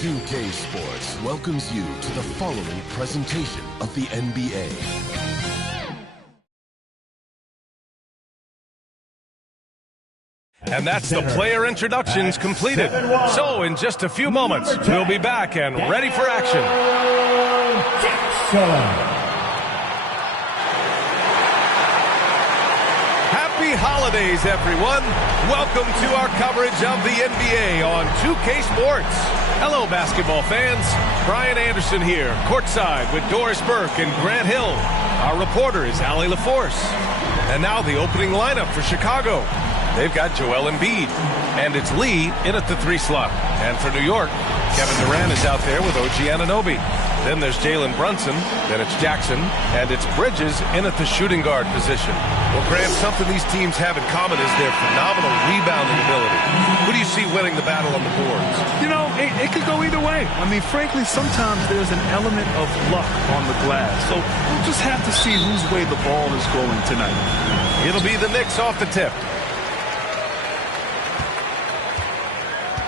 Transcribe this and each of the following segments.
2K Sports welcomes you to the following presentation of the NBA. And that's the player introductions completed. So in just a few moments, we'll be back and ready for action. Happy holidays, everyone. Welcome to our coverage of the NBA on 2K Sports. Hello, basketball fans. Brian Anderson here, courtside with Doris Burke and Grant Hill. Our reporter is Allie LaForce. And now the opening lineup for Chicago. They've got Joel Embiid, and it's Lee in at the 3 slot. And for New York, Kevin Durant is out there with OG Anunoby. Then there's Jalen Brunson, then it's Jackson, and it's Bridges in at the shooting guard position. Well, Grant, something these teams have in common is their phenomenal rebounding ability. Who do you see winning the battle on the boards? You know, it could go either way. I mean, frankly, sometimes there's an element of luck on the glass. So we'll just have to see whose way the ball is going tonight. It'll be the Knicks off the tip.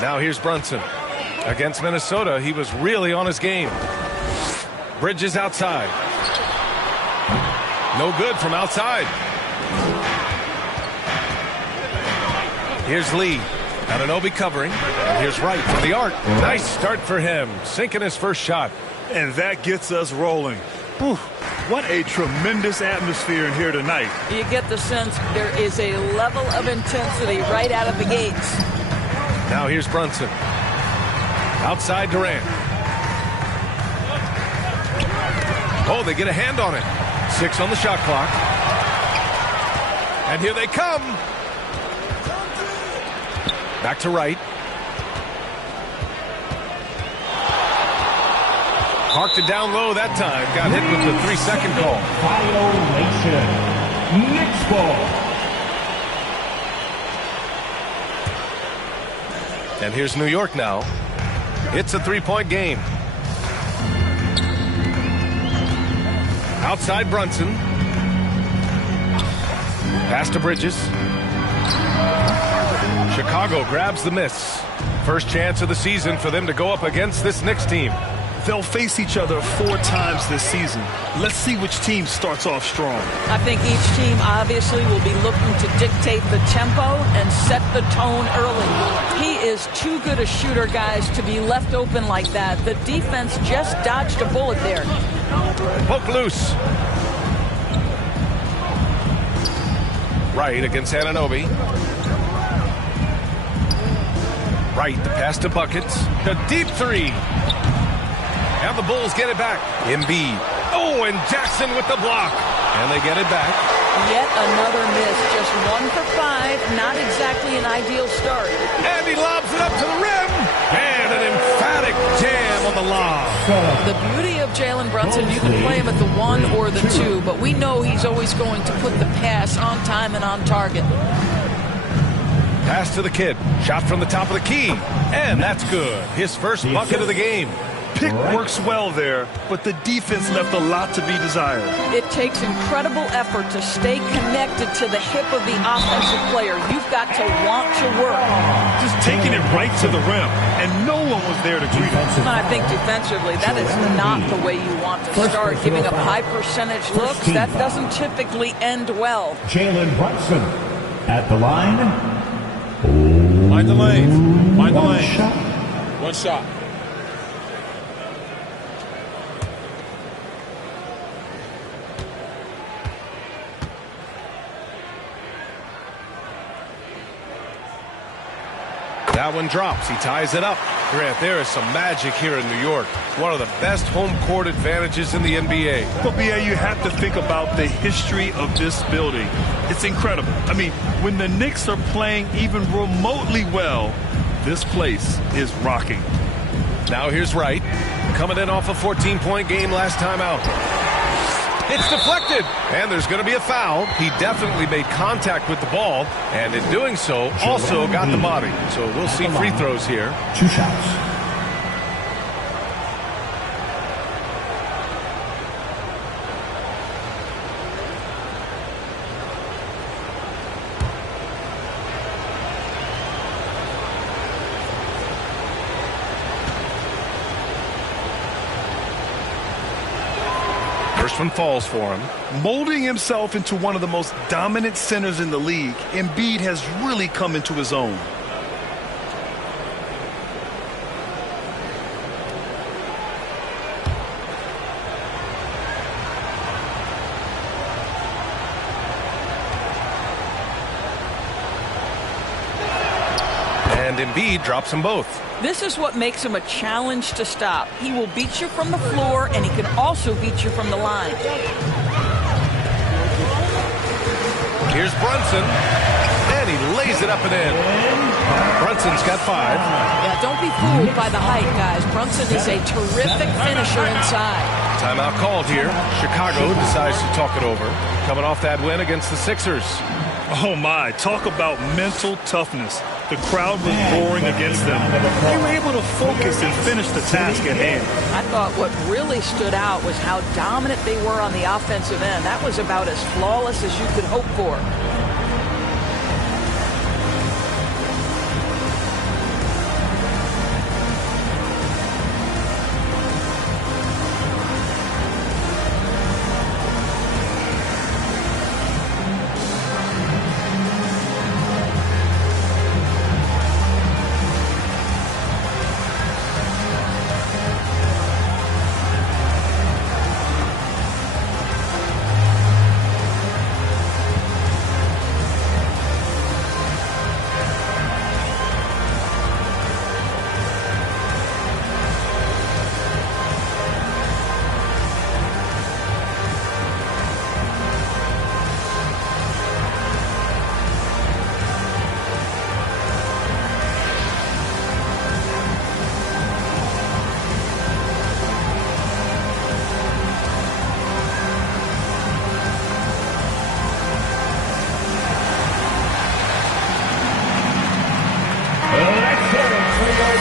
Now here's Brunson. Against Minnesota, he was really on his game. Bridges outside. No good from outside. Here's Lee. Anunoby covering. And here's Wright from the arc. Nice start for him. Sinking his first shot. And that gets us rolling. Whew. What a tremendous atmosphere in here tonight. You get the sense there is a level of intensity right out of the gates. Now here's Brunson. Outside Durant. Oh, they get a hand on it. 6 on the shot clock. And here they come. Back to Wright. Parked it down low that time. Got hit with the 3-second call. Violation. Knicks ball. And here's New York now. It's a 3-point game. Outside Brunson. Pass to Bridges. Chicago grabs the miss. First chance of the season for them to go up against this Knicks team. They'll face each other 4 times this season. Let's see which team starts off strong. I think each team obviously will be looking to dictate the tempo and set the tone early. He is too good a shooter, guys, to be left open like that. The defense just dodged a bullet there. Poke loose. Wright against Anunoby. Wright, the pass to Buckets. The deep 3. And the Bulls get it back. Embiid. Oh, and Jackson with the block. And they get it back. Yet another miss. Just 1 for 5. Not exactly an ideal start. And he lobs it up to the rim. And an emphatic jam on the lob. The beauty of Jalen Brunson, you can play him at the 1 or the 2, but we know he's always going to put the pass on time and on target. Pass to the kid. Shot from the top of the key. And that's good. His first bucket of the game. Pick works well there, but the defense left a lot to be desired. It takes incredible effort to stay connected to the hip of the offensive player. You've got to want to work. Just taking it right to the rim, and no one was there to greet him. I think defensively, that is not the way you want to start. Giving up high percentage looks, that doesn't typically end well. Jalen Brunson at the line. Mind the lane. Mind the One lane. shot. One shot. That one drops. He ties it up. Grant, there is some magic here in New York. One of the best home court advantages in the NBA. But, B.A., you have to think about the history of this building. It's incredible. I mean, when the Knicks are playing even remotely well, this place is rocking. Now here's Wright. Coming in off a 14-point game last time out. It's deflected, and there's going to be a foul. He definitely made contact with the ball, and in doing so, also got the body. So we'll see free throws here. 2 shots. First one falls for him. Molding himself into one of the most dominant centers in the league, Embiid has really come into his own. And Embiid drops them both. This is what makes him a challenge to stop. He will beat you from the floor, and he can also beat you from the line. Here's Brunson, and he lays it up and in. Brunson's got 5. Yeah, don't be fooled by the height, guys. Brunson is a terrific finisher inside. Timeout called here. Chicago decides to talk it over, coming off that win against the Sixers. Oh my, talk about mental toughness. The crowd was roaring against them. They were able to focus and finish the task at hand. I thought what really stood out was how dominant they were on the offensive end. That was about as flawless as you could hope for.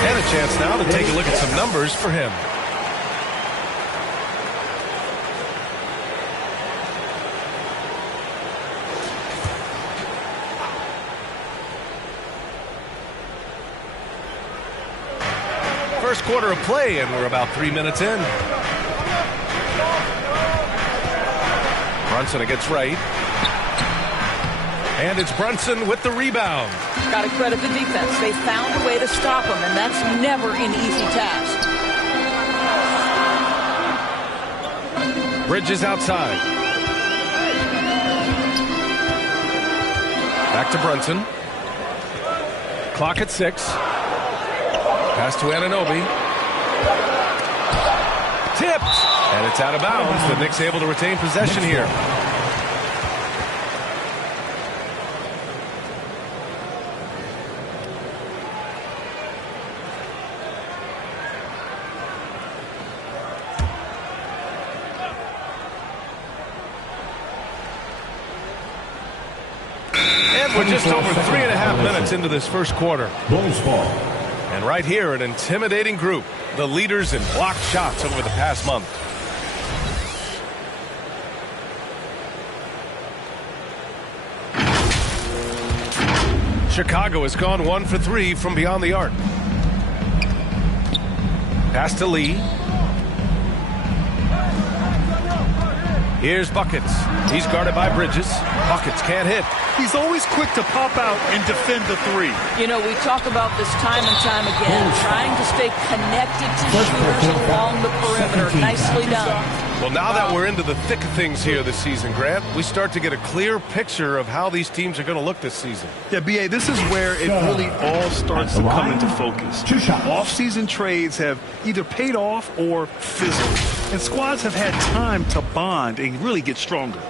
And a chance now to take a look at some numbers for him. First quarter of play, and we're about 3 minutes in. Brunson against Wright. And it's Brunson with the rebound. Got to credit the defense. They found a way to stop him, and that's never an easy task. Bridges outside. Back to Brunson. Clock at 6. Pass to Anunoby. Tipped. And it's out of bounds. The Knicks able to retain possession here. We're just over 3.5 minutes into this first quarter. Bulls ball. And right here, an intimidating group. The leaders in blocked shots over the past month. Chicago has gone 1 for 3 from beyond the arc. Pass to Lee. Here's Buckets. He's guarded by Bridges. Buckets can't hit. He's always quick to pop out and defend the three. You know, we talk about this time and time again, trying to stay connected to shooters along the perimeter. Nicely done. Well, now that we're into the thick of things here this season, Grant, we start to get a clear picture of how these teams are going to look this season. Yeah, B.A., this is where it really all starts to come into focus. Off-season trades have either paid off or fizzled, and squads have had time to bond and really get stronger.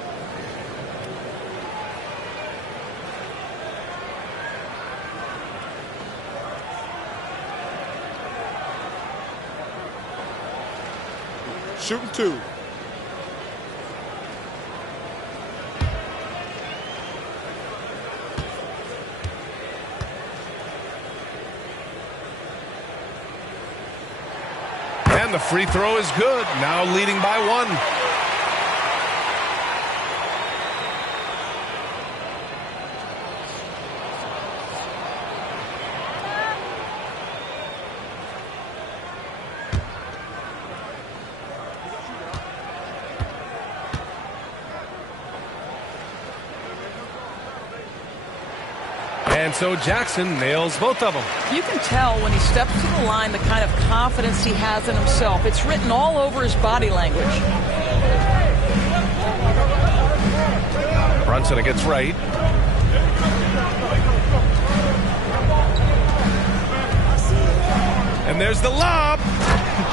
Shooting 2. And the free throw is good. Now leading by 1. And so Jackson nails both of them. You can tell when he steps to the line the kind of confidence he has in himself. It's written all over his body language. Brunson against right. And there's the lob.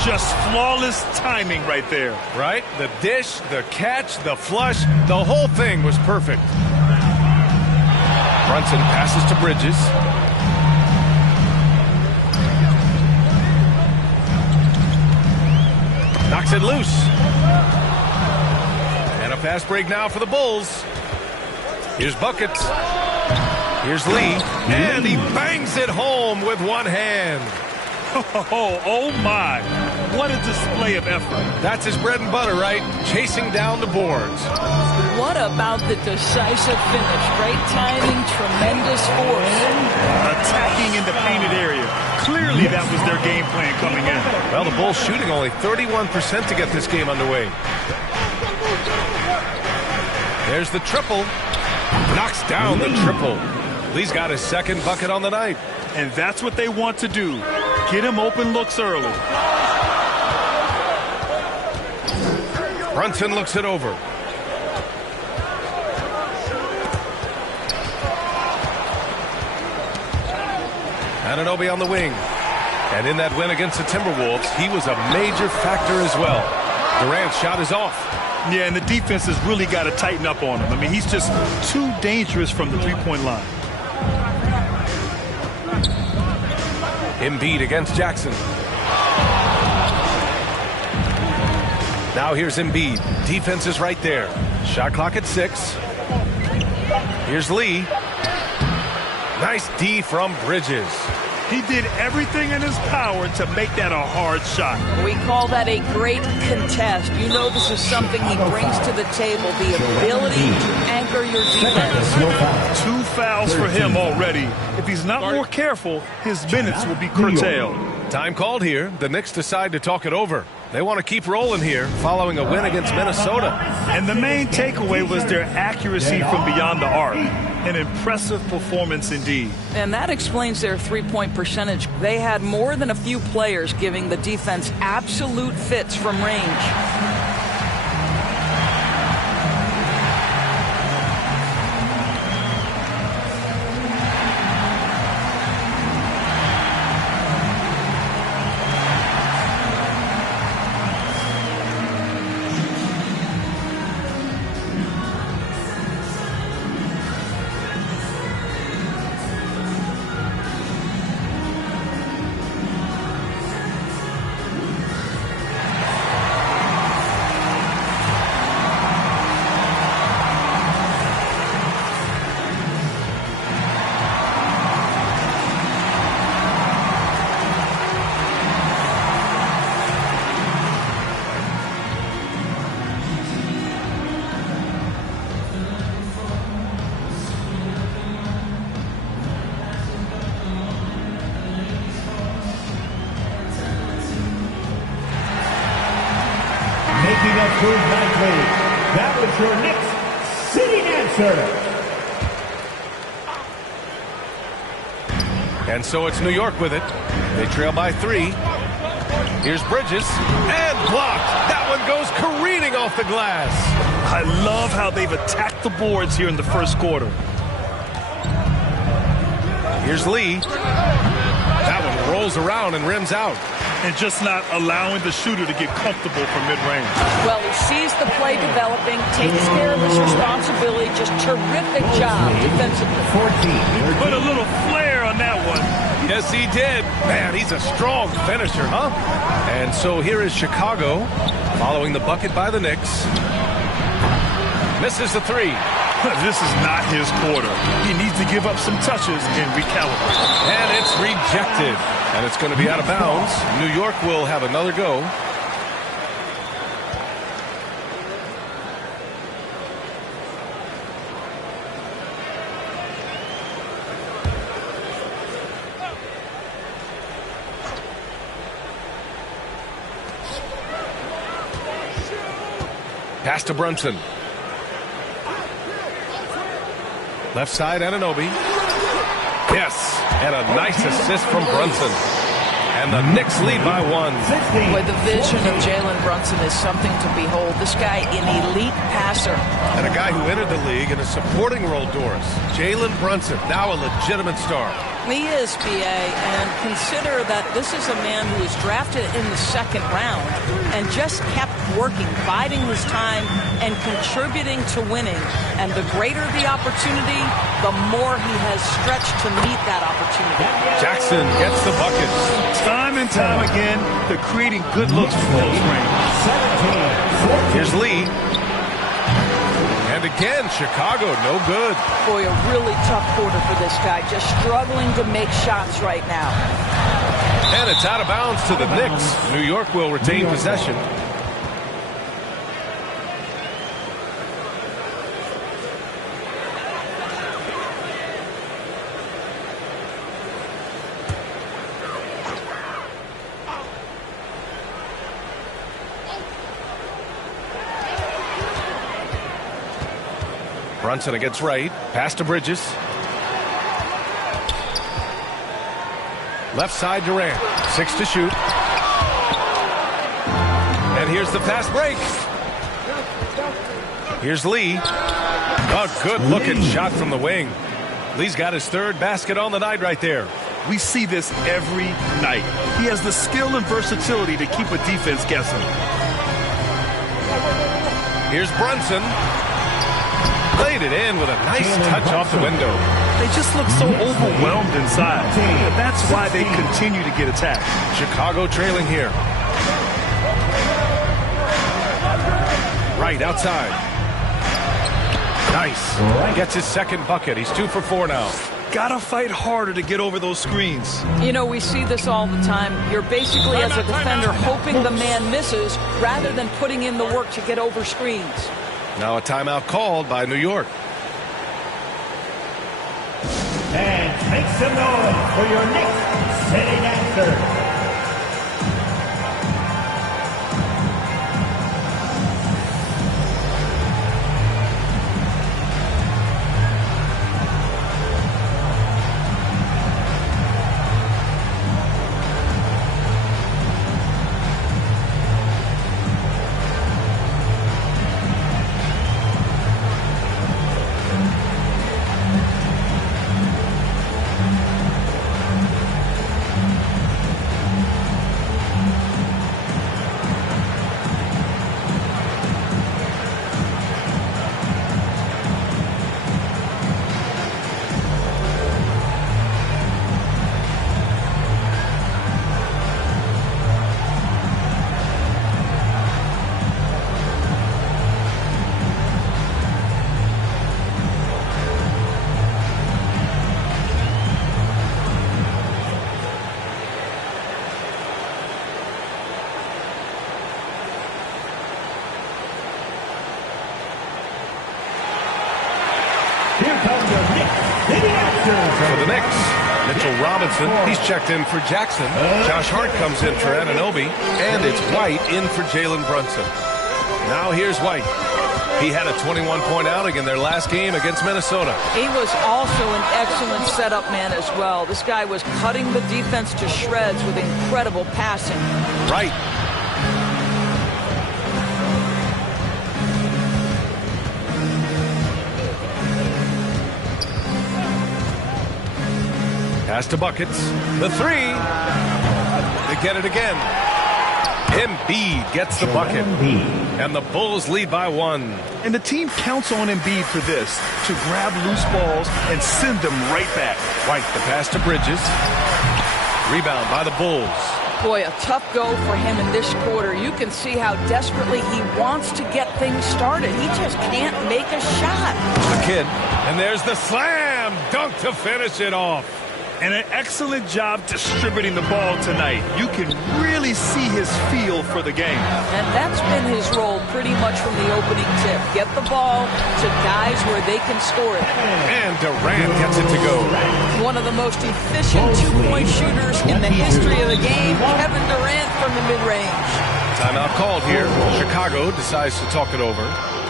Just flawless timing right there. Right? The dish, the catch, the flush, the whole thing was perfect. Brunson passes to Bridges. Knocks it loose. And a fast break now for the Bulls. Here's Buckets. Here's Lee. And he bangs it home with one hand. Oh my. What a display of effort. That's his bread and butter, right? Chasing down the boards. What about the decisive finish? Great timing, tremendous force. Attacking in the painted area. Clearly that was their game plan coming in. Well, the Bulls shooting only 31% to get this game underway. There's the triple. Knocks down the triple. Lee's got his second bucket on the night. And that's what they want to do. Get him open looks early. Brunson looks it over. Anunoby on the wing. And in that win against the Timberwolves, he was a major factor as well. Durant's shot is off. Yeah, and the defense has really got to tighten up on him. I mean, he's just too dangerous from the three-point line. Embiid against Jackson. Now here's Embiid. Defense is right there. Shot clock at 6. Here's Lee. Nice D from Bridges. He did everything in his power to make that a hard shot. We call that a great contest. You know this is something he brings to the table, the ability to anchor your defense. 2 fouls for him already. If he's not more careful, his minutes will be curtailed. Time called here. The Knicks decide to talk it over. They want to keep rolling here following a win against Minnesota. And the main takeaway was their accuracy from beyond the arc. An impressive performance indeed. And that explains their three-point percentage. They had more than a few players giving the defense absolute fits from range. Making up for nightly, that was your Knicks sitting answer. And so it's New York with it. They trail by 3. Here's Bridges. And blocked. That one goes careening off the glass. I love how they've attacked the boards here in the first quarter. Here's Lee. That one rolls around and rims out. And just not allowing the shooter to get comfortable from mid-range. Well, he sees the play developing, takes care of his responsibility. Just terrific job defensively. 14. Put a little flair on that one. Yes, he did. Man, he's a strong finisher, huh? And so here is Chicago following the bucket by the Knicks. Misses the 3. This is not his quarter. He needs to give up some touches and recalibrate. And it's rejected. And it's going to be out of bounds. New York will have another go. Pass to Brunson. Left side, Anunoby. And a nice assist from Brunson. And the Knicks lead by 1. Boy, the vision of Jalen Brunson is something to behold. This guy, an elite passer. And a guy who entered the league in a supporting role, Doris. Jalen Brunson, now a legitimate star. He is, B.A., and consider that this is a man who was drafted in the 2nd round and just kept working, biding his time, and contributing to winning. And the greater the opportunity, the more he has stretched to meet that opportunity. Jackson gets the bucket. Time and time again, they're creating good looks from close range. Here's Lee. And again, Chicago, no good. Boy, a really tough quarter for this guy, just struggling to make shots right now. And it's out of bounds to the Knicks. New York will retain possession. Brunson against Wright. Pass to Bridges. Left side Durant. 6 to shoot. And here's the fast break. Here's Lee. A good-looking shot from the wing. Lee's got his 3rd basket on the night right there. We see this every night. He has the skill and versatility to keep a defense guessing. Here's Brunson. Laid it in with a nice touch off the window. They just look so overwhelmed inside. That's why they continue to get attacked. Chicago trailing here. Right outside. Nice. Gets his 2nd bucket. He's 2 for 4 now. Gotta fight harder to get over those screens. You know, we see this all the time. You're basically, as a defender, hoping the man misses rather than putting in the work to get over screens. Now a timeout called by New York. And make some noise for your Knicks City Dancers. For the Knicks, Mitchell Robinson, he's checked in for Jackson. Josh Hart comes in for Anunoby. And it's White in for Jalen Brunson. Now here's White. He had a 21-point outing in their last game against Minnesota. He was also an excellent setup man as well. This guy was cutting the defense to shreds with incredible passing. Right. Pass to buckets. The 3. They get it again. Embiid gets the bucket. And the Bulls lead by 1. And the team counts on Embiid for this, to grab loose balls and send them right back. White, the pass to Bridges. Rebound by the Bulls. Boy, a tough go for him in this quarter. You can see how desperately he wants to get things started. He just can't make a shot. The kid. And there's the slam dunk to finish it off. And an excellent job distributing the ball tonight. You can really see his feel for the game. And that's been his role pretty much from the opening tip. Get the ball to guys where they can score it. And Durant gets it to go. One of the most efficient two-point shooters in the history of the game, Kevin Durant from the mid-range. Timeout called here. Chicago decides to talk it over.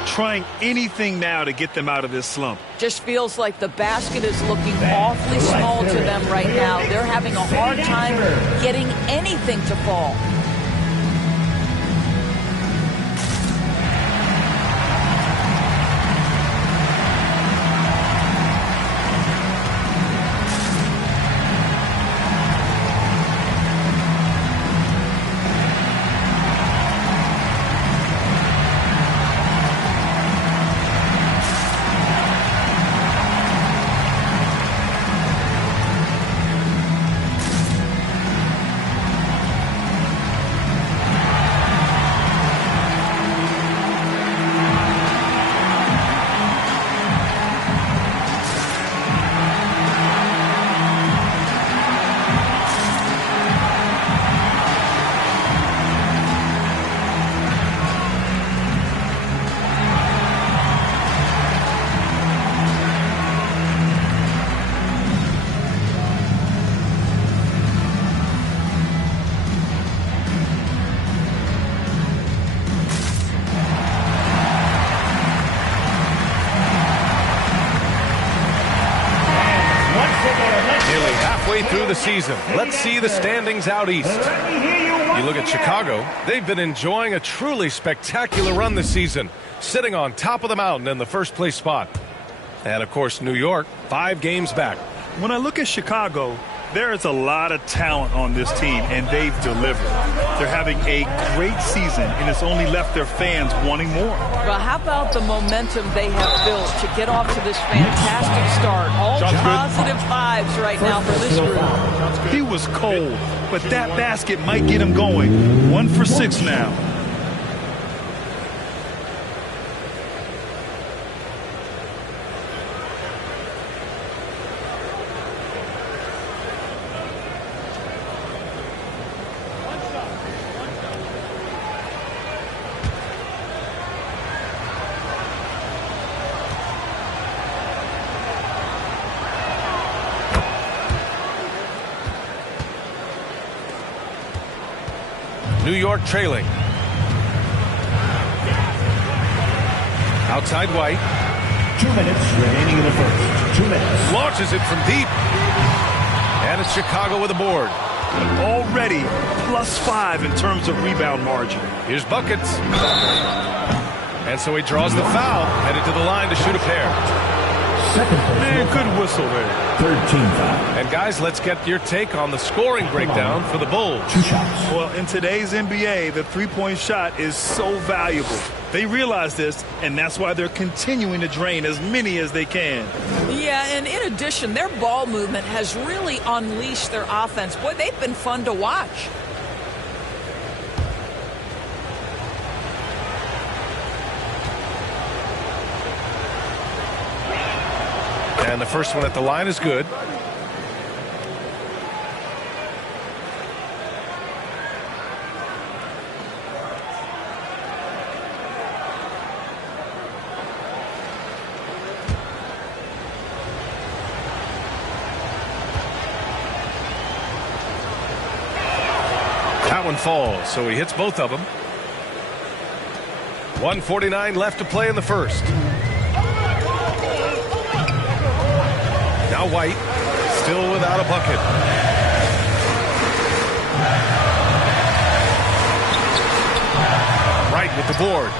trying anything now to get them out of this slump. Just feels like the basket is looking awfully small to them right now. They're having a hard time getting anything to fall. Through the season. Let's see the standings out east. You look at Chicago, they've been enjoying a truly spectacular run this season, sitting on top of the mountain in the first place spot. And of course, New York, 5 games back. When I look at Chicago, there is a lot of talent on this team, and they've delivered. They're having a great season, and it's only left their fans wanting more. Well, how about the momentum they have built to get off to this fantastic start? All positive vibes right now for this group. He was cold, but that basket might get him going. 1 for 6 now. New York trailing. Outside White. 2 minutes remaining in the first. 2 minutes. Launches it from deep. And it's Chicago with a board. Already +5 in terms of rebound margin. Here's buckets. And so he draws the foul, headed to the line to shoot a pair. Man, good whistle there. 13 foul. And guys, let's get your take on the scoring breakdown for the Bulls. 2 shots. Well, in today's NBA, the three-point shot is so valuable. They realize this, and that's why they're continuing to drain as many as they can. Yeah, and in addition, their ball movement has really unleashed their offense. Boy, they've been fun to watch. And the first one at the line is good. That one falls, so he hits both of them. 1:49 left to play in the first. Now White, still without a bucket. Wright with the board.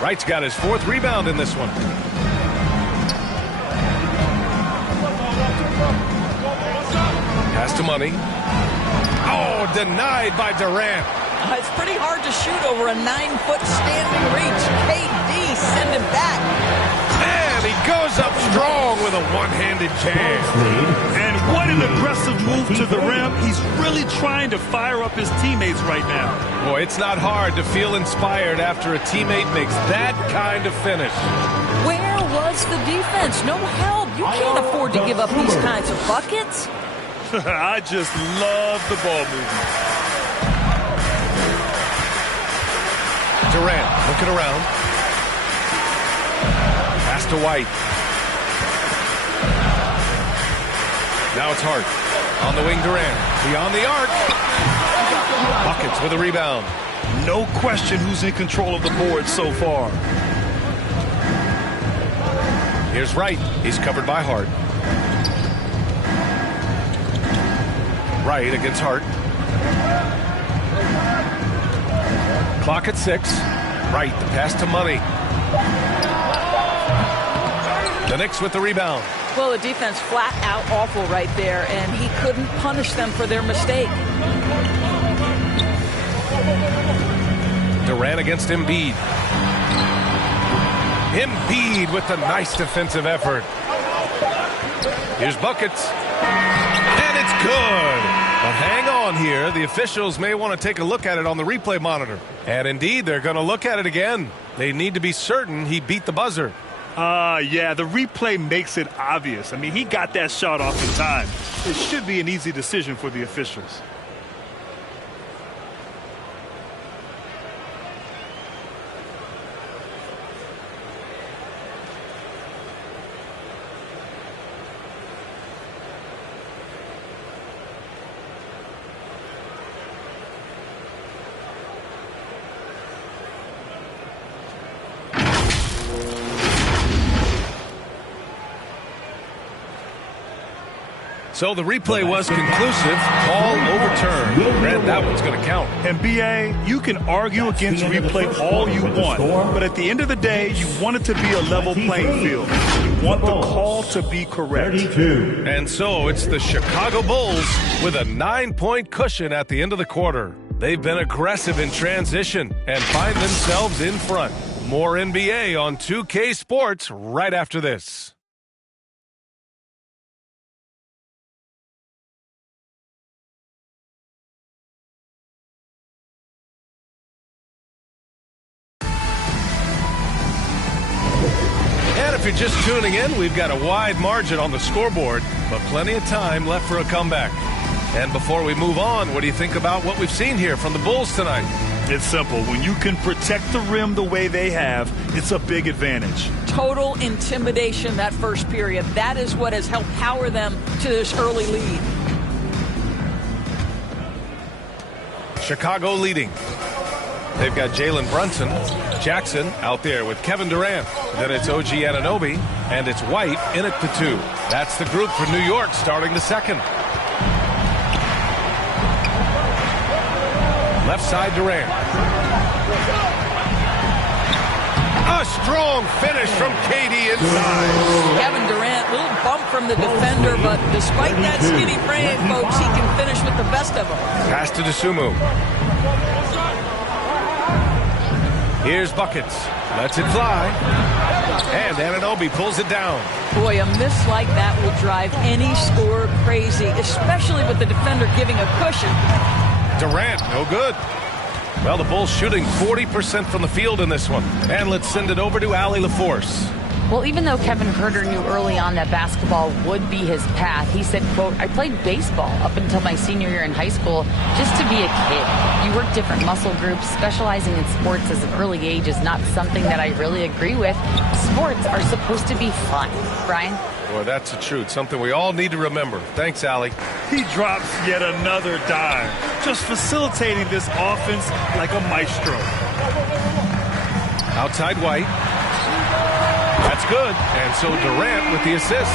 Wright's got his 4th rebound in this one. Pass to Money. Oh, denied by Durant. It's pretty hard to shoot over a 9-foot standing reach. KD send him back. And he goes up strong with a one-handed jam. And what an aggressive move to the rim. He's really trying to fire up his teammates right now. Boy, it's not hard to feel inspired after a teammate makes that kind of finish. Where was the defense? No help. You can't afford to give up these kinds of buckets. I just love the ball movement. Durant looking around. Pass to White. Now it's Hart. On the wing, Durant. Beyond the arc. Buckets with a rebound. No question who's in control of the board so far. Here's Wright. He's covered by Hart. Wright against Hart. Clock at 6. Wright, the pass to Money. The Knicks with the rebound. Well, the defense flat out awful right there, and he couldn't punish them for their mistake. Durant against Embiid. Embiid with the nice defensive effort. Here's buckets. And it's good. But hang on here. The officials may want to take a look at it on the replay monitor. And indeed, they're going to look at it again. They need to be certain he beat the buzzer. Yeah, the replay makes it obvious. I mean, he got that shot off in time. It should be an easy decision for the officials. So the replay was conclusive. Call overturned. And that one's going to count. And B.A., you can argue against replay all you want, but at the end of the day, you want it to be a level playing field. You want the call to be correct. And so it's the Chicago Bulls with a 9-point cushion at the end of the quarter. They've been aggressive in transition and find themselves in front. More NBA on 2K Sports right after this. And if you're just tuning in, we've got a wide margin on the scoreboard, but plenty of time left for a comeback. And before we move on, what do you think about what we've seen here from the Bulls tonight? It's simple. When you can protect the rim the way they have, it's a big advantage. Total intimidation that first period. That is what has helped power them to this early lead. Chicago leading. They've got Jalen Brunson, Jackson out there with Kevin Durant. Then it's OG Anunoby, and it's White in at the 2. That's the group for New York starting the second. Left side Durant. A strong finish from KD inside. Kevin Durant, little bump from the defender, but despite that skinny frame, folks, he can finish with the best of them. Pass to Dosunmu. Here's Buckets. Lets it fly. And Anunoby pulls it down. Boy, a miss like that will drive any scorer crazy, especially with the defender giving a cushion. Durant, no good. Well, the Bulls shooting 40% from the field in this one. And let's send it over to Allie LaForce. Well, even though Kevin Huerter knew early on that basketball would be his path, he said, quote, I played baseball up until my senior year in high school just to be a kid. You work different muscle groups. Specializing in sports as an early age is not something that I really agree with. Sports are supposed to be fun. Brian? Boy, that's the truth. Something we all need to remember. Thanks, Allie. He drops yet another dime, just facilitating this offense like a maestro. Outside White. That's good. And so Durant with the assist.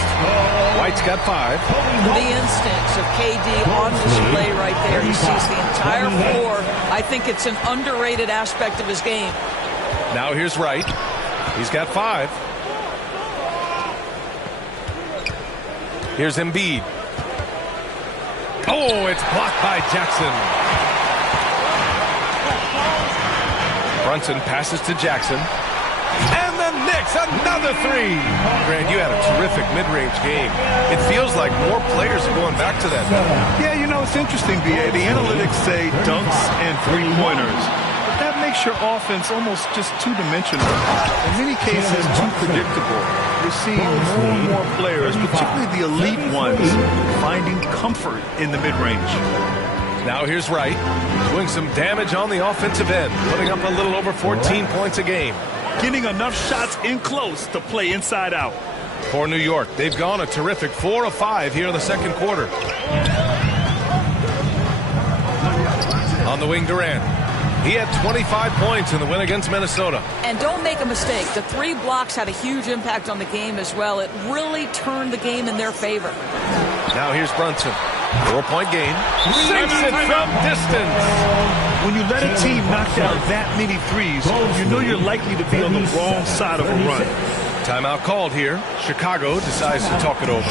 White's got 5. The instincts of KD on display right there. He sees the entire floor. I think it's an underrated aspect of his game. Now here's Wright. He's got 5. Here's Embiid. Oh, it's blocked by Jackson. Brunson passes to Jackson. And the Knicks, another 3. Grant, you had a terrific mid-range game. It feels like more players are going back to that now. Yeah, you know, it's interesting, B.A. The analytics say dunks and three-pointers. But that makes your offense almost just two-dimensional. In many cases, too predictable. You're seeing more and more players, particularly the elite ones, finding comfort in the mid-range. Now here's Wright, doing some damage on the offensive end, putting up a little over 14 points a game. Getting enough shots in close to play inside out. For New York, they've gone a terrific 4 of 5 here in the second quarter. On the wing, Durant. He had 25 points in the win against Minnesota. And don't make a mistake, the 3 blocks had a huge impact on the game as well. It really turned the game in their favor. Now here's Brunson. 4-point game. Sinks it from distance. When you let a team knock down that many threes, you know you're likely to be on the wrong side of a run. Timeout called here. Chicago decides to talk it over.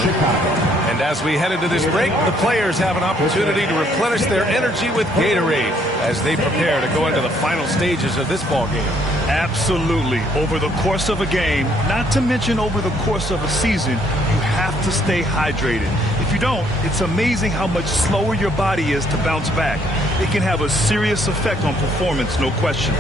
And as we head into this break, the players have an opportunity to replenish their energy with Gatorade as they prepare to go into the final stages of this ball game. Absolutely. Over the course of a game, not to mention over the course of a season, you have to stay hydrated. If you don't, it's amazing how much slower your body is to bounce back. It can have a serious effect on performance, no question.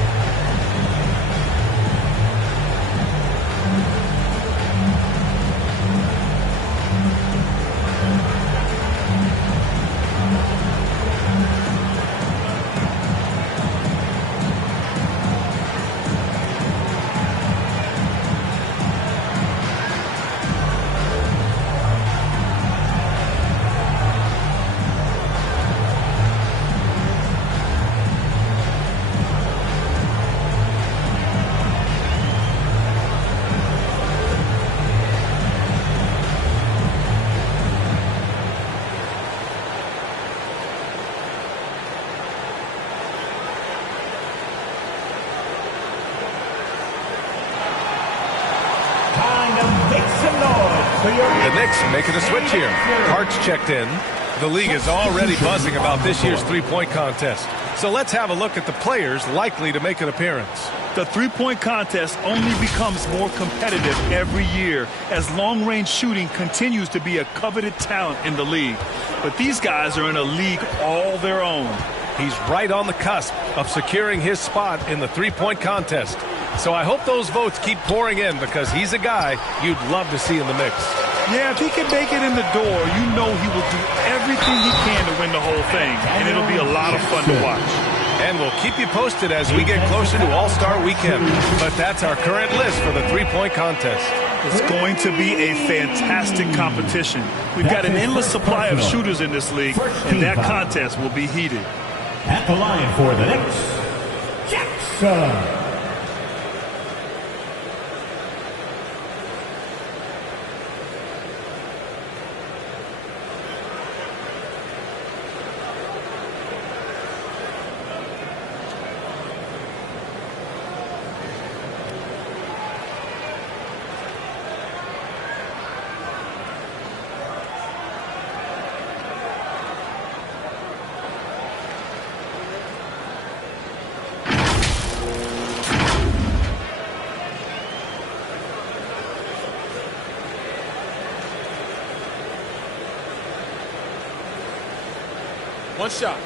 The Knicks making a switch here. Hart's checked in. The league is already buzzing about this year's three-point contest. So let's have a look at the players likely to make an appearance. The three-point contest only becomes more competitive every year as long-range shooting continues to be a coveted talent in the league. But these guys are in a league all their own. He's right on the cusp of securing his spot in the three-point contest. So I hope those votes keep pouring in because he's a guy you'd love to see in the mix. Yeah, if he can make it in the door, you know he will do everything he can to win the whole thing, and it'll be a lot of fun to watch. And we'll keep you posted as we get closer to All-Star Weekend. But that's our current list for the three-point contest. It's going to be a fantastic competition. We've got an endless supply of shooters in this league, and that contest will be heated. At the line for the Knicks, Jackson. One shot.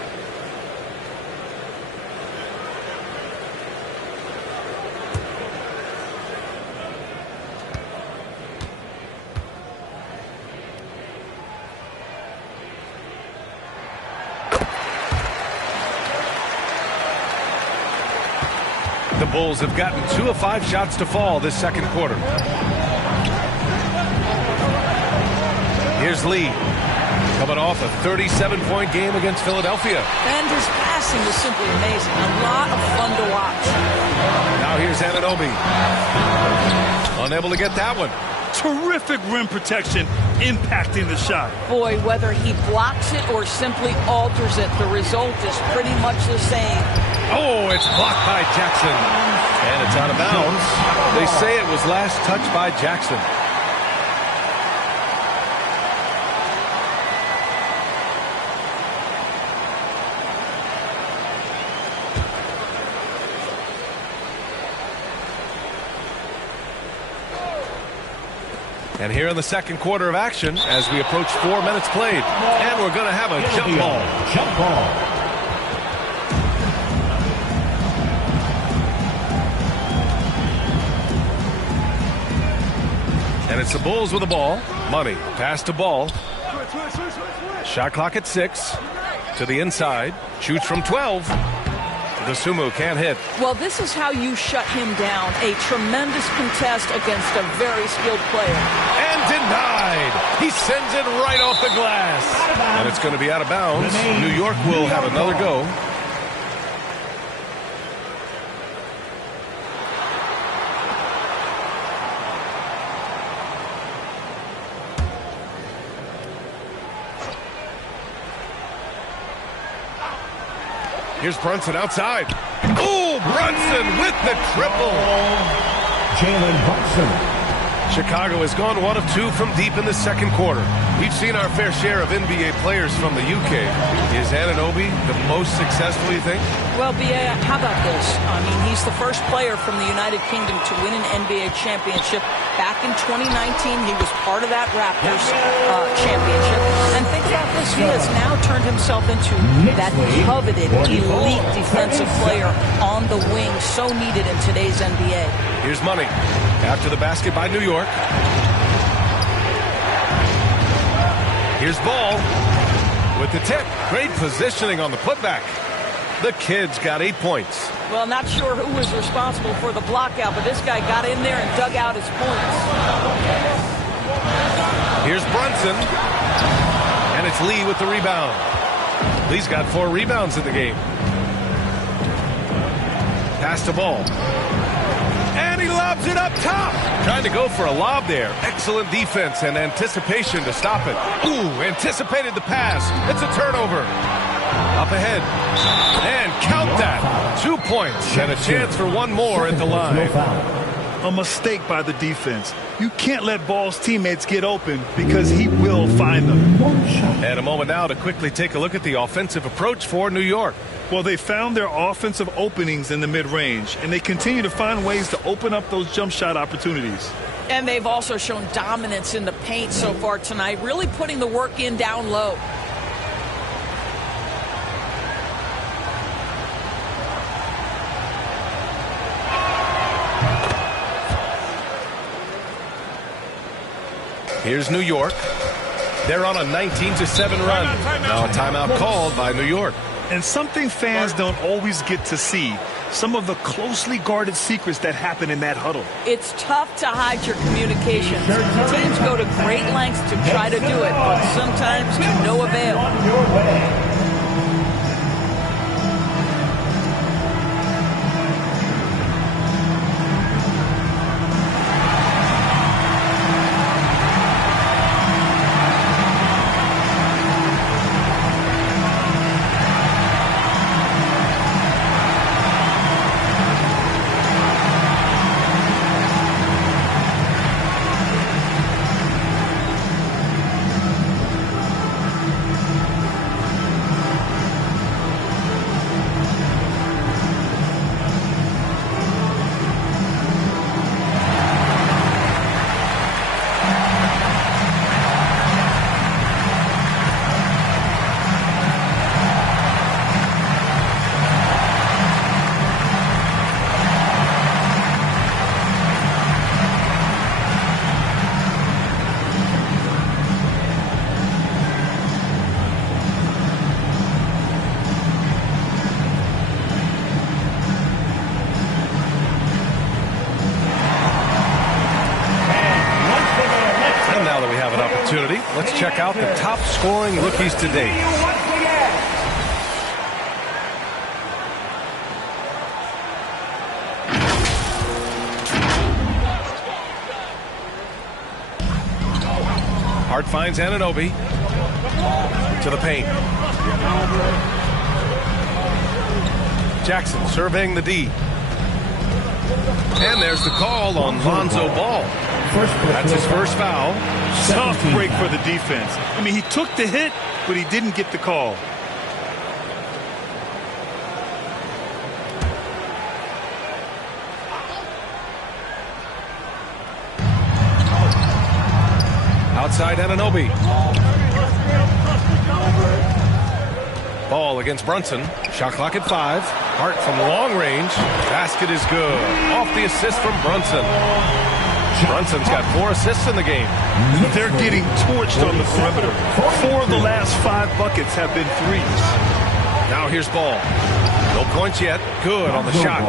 The Bulls have gotten 2 of 5 shots to fall this second quarter. Here's Lee. Coming off a 37-point game against Philadelphia. And his passing was simply amazing. A lot of fun to watch. Now here's Anunoby. Unable to get that one. Terrific rim protection impacting the shot. Boy, whether he blocks it or simply alters it, the result is pretty much the same. Oh, it's blocked by Jackson. And it's out of bounds. They say it was last touched by Jackson. And here in the second quarter of action, as we approach 4 minutes played, and we're going to have a jump ball. Jump ball. And it's the Bulls with the ball. Money, pass to Ball. Shot clock at 6. To the inside. Shoots from 12. Dosunmu can't hit. Well, this is how you shut him down. A tremendous contest against a very skilled player. And denied. He sends it right off the glass. And it's going to be out of bounds. New York will have another go. Here's Brunson outside. Ooh, Brunson with the triple. Jalen Brunson. Chicago has gone 1 of 2 from deep in the second quarter. We've seen our fair share of NBA players from the UK. Is Anunoby the most successful, you think? Well, B.A., how about this? I mean, he's the first player from the United Kingdom to win an NBA championship. Back in 2019, he was part of that Raptors championship. And think about this, he has now turned himself into that coveted, elite defensive player on the wing, so needed in today's NBA. Here's Money. After the basket by New York. Here's Ball with the tip. Great positioning on the putback. The Kids got 8 points. Well, not sure who was responsible for the blockout, but this guy got in there and dug out his points. Here's Brunson. And it's Lee with the rebound. Lee's got 4 rebounds in the game. Pass to Ball. And he lobs it up top. Trying to go for a lob there. Excellent defense and anticipation to stop it. Ooh, anticipated the pass. It's a turnover. Up ahead. And count that. 2 points and a chance for one more at the line. A mistake by the defense. You can't let Ball's teammates get open because he will find them. And a moment now to quickly take a look at the offensive approach for New York. Well, they found their offensive openings in the mid-range, and they continue to find ways to open up those jump shot opportunities. And they've also shown dominance in the paint so far tonight, really putting the work in down low. Here's New York. They're on a 19-7 run. Now a timeout called by New York. And something fans don't always get to see, some of the closely guarded secrets that happen in that huddle. It's tough to hide your communications. Teams go to great lengths to try to do it, but sometimes to no avail. Let's check out the top scoring rookies to date. Hart finds Anunoby to the paint. Jackson surveying the D. And there's the call on Lonzo Ball. That's his first foul. Tough break for the defense. I mean, he took the hit, but he didn't get the call. Outside Anunoby. Ball against Brunson. Shot clock at 5. Hart from long range. Basket is good. Off the assist from Brunson. Brunson's got 4 assists in the game. They're getting torched on the perimeter. 4 of the last 5 buckets have been threes. Now here's Ball. No points yet. Good on the shot.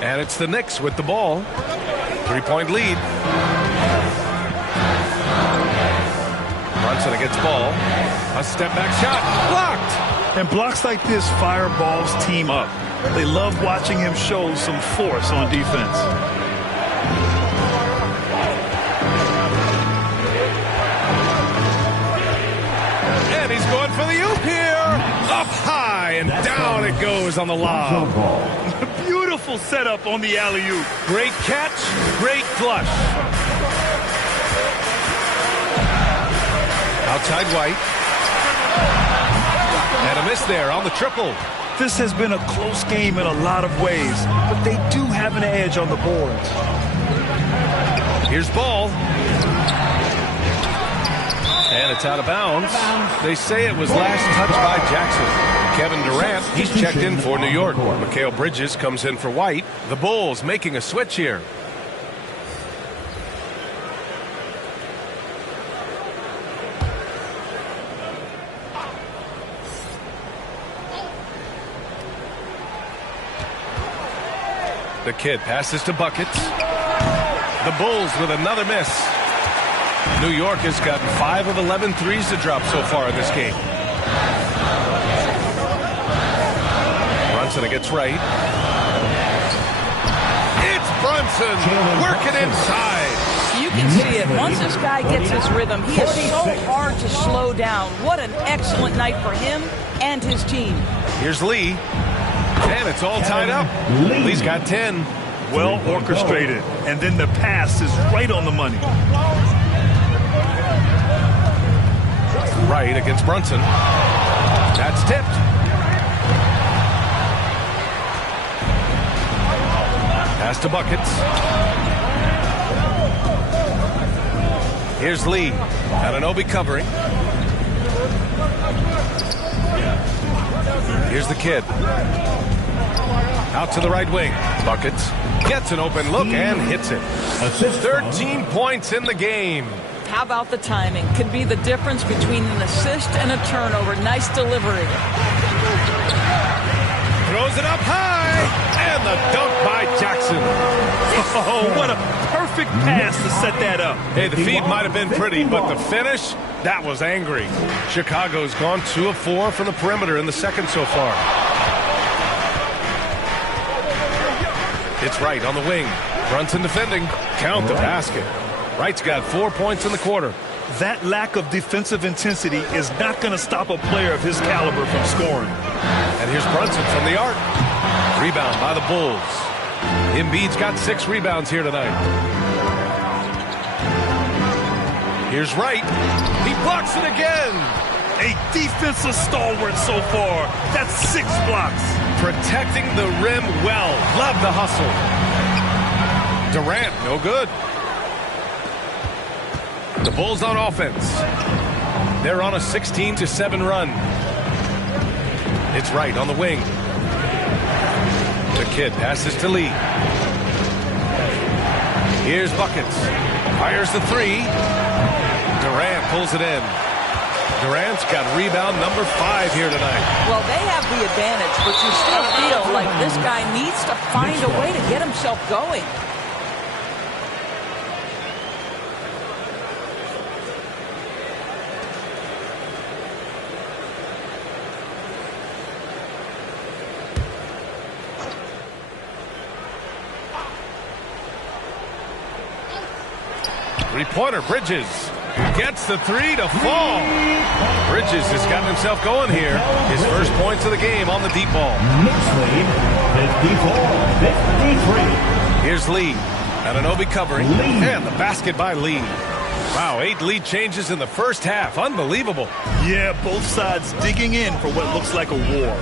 And it's the Knicks with the ball. 3-point lead. Brunson against Ball. A step back shot. Blocked. And blocks like this fire Ball's team up. They love watching him show some force on defense. And he's going for the oop here. Up high and down it goes on the lob. Beautiful setup on the alley-oop. Great catch, great flush. Outside White. And a miss there on the triple. This has been a close game in a lot of ways, but they do have an edge on the boards. Here's ball. And it's out of bounds. They say it was last touched by Jackson. Kevin Durant, he's checked in for New York. Mikal Bridges comes in for White. The Bulls making a switch here. The Kid passes to Buckets. The Bulls with another miss. New York has gotten 5 of 11 threes to drop so far in this game. Brunson against Wright. It's Brunson working inside. You can see it. Once this guy gets his rhythm, he is so hard to slow down. What an excellent night for him and his team. Here's Lee. And it's all tied up. Lee's got 10. Well orchestrated. And then the pass is right on the money. Right against Brunson. That's tipped. Pass to Buckets. Here's Lee. Anunoby covering. Here's the Kid. Out to the right wing. Buckets gets an open look and hits it. 13 points in the game. How about the timing? Could be the difference between an assist and a turnover. Nice delivery. Throws it up high. And the dunk by Jackson. Oh, what a perfect pass to set that up. Hey, the feed might have been pretty, but the finish, that was angry. Chicago's gone 2 of 4 from the perimeter in the second so far. It's Wright on the wing. Brunson defending. Count the basket. Wright's got 4 points in the quarter. That lack of defensive intensity is not going to stop a player of his caliber from scoring. And here's Brunson from the arc. Rebound by the Bulls. Embiid's got 6 rebounds here tonight. Here's Wright. He blocks it again. A defensive stalwart so far. That's 6 blocks. Protecting the rim well. Love the hustle. Durant, no good. The Bulls on offense. They're on a 16-7 run. It's Wright on the wing. The Kid passes to Lee. Here's Buckets. Fires the 3. Durant pulls it in. Durant's got rebound number 5 here tonight. Well, they have the advantage, but you still feel like this guy needs to find a way to get himself going. Three-pointer, Bridges. Gets the 3 to fall. Bridges has gotten himself going here. His first points of the game on the deep ball. Knicks lead 54-53. Here's Lee. Anunoby covering. And the basket by Lee. Wow, 8 lead changes in the first half. Unbelievable. Yeah, both sides digging in for what looks like a war.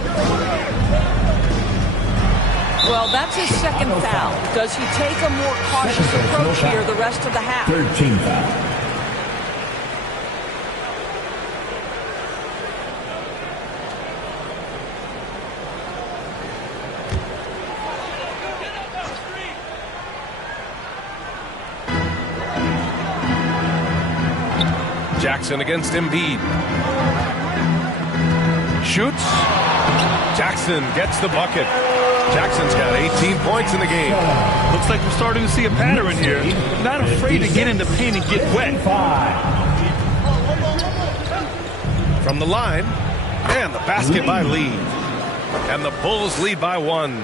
Well, that's his second foul. Does he take a more cautious approach here the rest of the half? 13 foul. Jackson against Embiid. Shoots. Jackson gets the bucket. Jackson's got 18 points in the game. Looks like we're starting to see a pattern here. Not afraid to get in the paint and get wet. From the line. And the basket by Lee. And the Bulls lead by 1.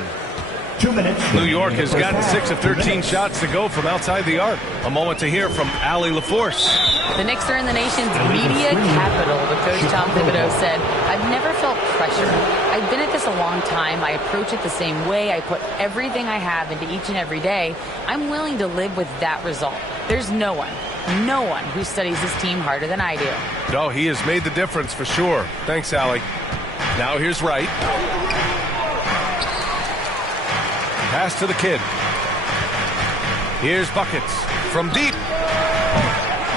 2 minutes. New York has gotten 6 of 13 shots to go from outside the arc. A moment to hear from Allie LaForce. The Knicks are in the nation's media capital, but Coach Tom Thibodeau said, "I've never felt pressure. I've been at this a long time. I approach it the same way. I put everything I have into each and every day. I'm willing to live with that result. There's no one who studies this team harder than I do." No, he has made the difference for sure. Thanks, Allie. Now here's Wright. Pass to the kid. Here's Buckets from deep.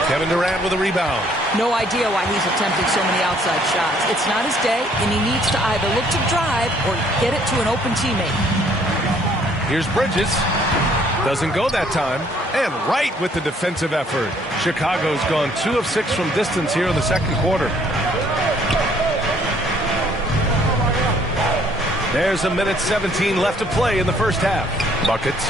Kevin Durant with a rebound. No idea why he's attempting so many outside shots. It's not his day, and he needs to either look to drive or get it to an open teammate. Here's Bridges. Doesn't go that time. And Wright with the defensive effort. Chicago's gone 2 of 6 from distance here in the second quarter. There's a minute 17 left to play in the first half. Buckets.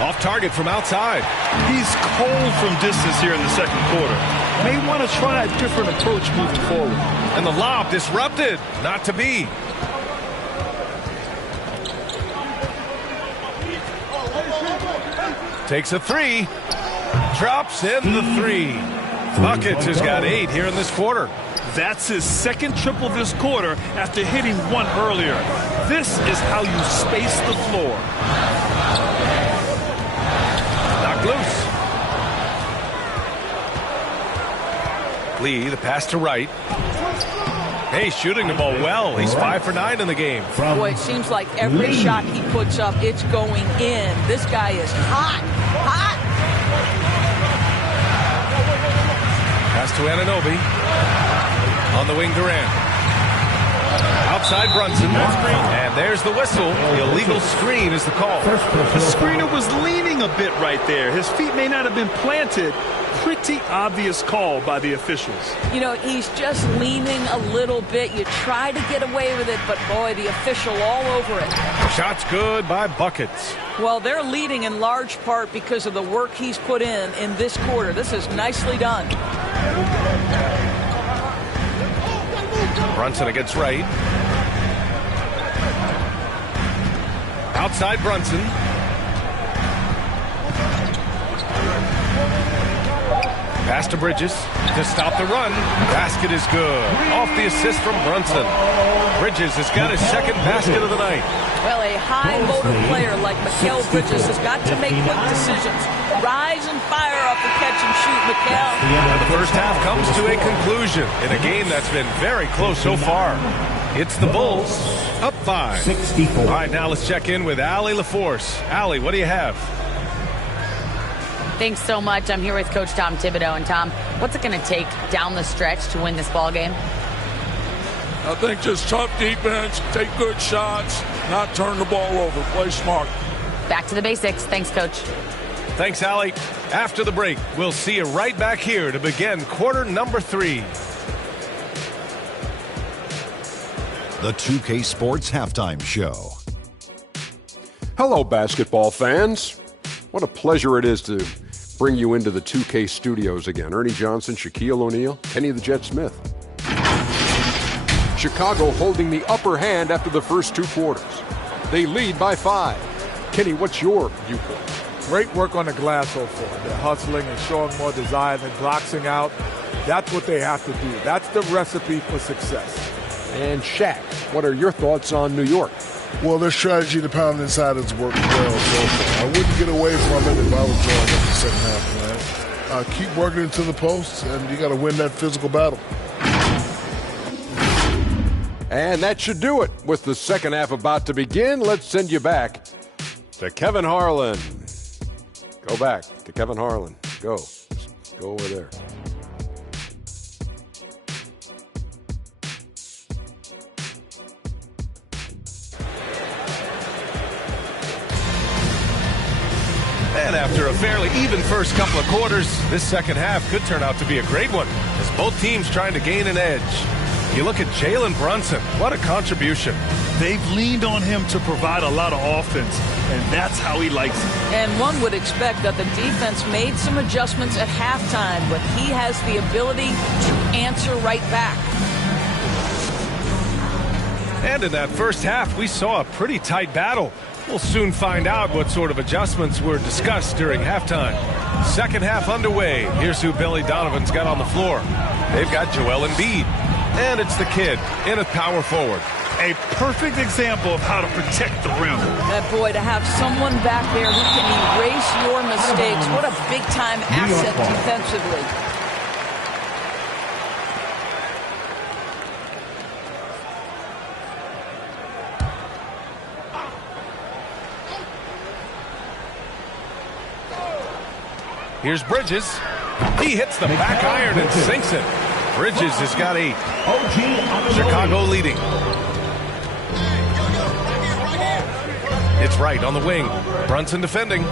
Off target from outside. He's cold from distance here in the second quarter. May want to try a different approach moving forward. And the lob disrupted. Not to be. Takes a 3. Drops in the 3. Buckets has got 8 here in this quarter. That's his second triple this quarter after hitting 1 earlier. This is how you space the floor. Knocked loose. Lee, the pass to Wright. Hey, shooting the ball well. He's 5 for 9 in the game. Boy, it seems like every shot he puts up, it's going in. This guy is hot. Pass to Anunoby. On the wing, Durant. Outside Brunson. And there's the whistle. The illegal screen is the call. The screener was leaning a bit right there. His feet may not have been planted. Pretty obvious call by the officials. You know, he's just leaning a little bit. You try to get away with it, but boy, the official all over it. Shot's good by Buckets. Well, they're leading in large part because of the work he's put in this quarter. This is nicely done. Brunson against Wright. Outside Brunson. Pass to Bridges to stop the run. Basket is good. Off the assist from Brunson. Bridges has got his second basket of the night. Well, a high-motor player like Mikal Bridges has got to make quick decisions. Rise and fire off the catch and shoot, Mikal. And the first half comes to a conclusion in a game that's been very close so far. It's the Bulls up 5. 64. All right, now let's check in with Allie LaForce. Allie, what do you have? Thanks so much. I'm here with Coach Tom Thibodeau. And Tom, what's it going to take down the stretch to win this ball game? I think just tough defense, take good shots, not turn the ball over, play smart. Back to the basics. Thanks, Coach. Thanks, Allie. After the break, we'll see you right back here to begin quarter number 3. The 2K Sports Halftime Show. Hello, basketball fans. What a pleasure it is to bring you into the 2K studios again. Ernie Johnson, Shaquille O'Neal, Kenny the Jet Smith. Chicago holding the upper hand after the first 2 quarters. They lead by 5. Kenny, what's your viewpoint? Great work on the glass so far. They're hustling and showing more desire than boxing out. That's what they have to do. That's the recipe for success. And Shaq, what are your thoughts on New York? Well, their strategy to pound inside has worked well so far. I wouldn't get away from it if I was drawing up the second half, man. Keep working into the post, and you got to win that physical battle. And that should do it. With the second half about to begin, let's send you back to Kevin Harlan. Go back to Kevin Harlan. Go over there. And after a fairly even first couple of quarters, this second half could turn out to be a great one, as both teams trying to gain an edge. You look at Jalen Brunson, what a contribution. They've leaned on him to provide a lot of offense, and that's how he likes it. And one would expect that the defense made some adjustments at halftime, but he has the ability to answer right back. And in that first half, we saw a pretty tight battle. We'll soon find out what sort of adjustments were discussed during halftime. Second half underway. Here's who Billy Donovan's got on the floor. They've got Joel Embiid. And it's the kid in a power forward. A perfect example of how to protect the rim. That boy, to have someone back there who can erase your mistakes. What a big-time asset defensively. Here's Bridges. He hits the back iron and sinks it. Bridges has got 8. Chicago leading. It's right on the wing. Brunson defending.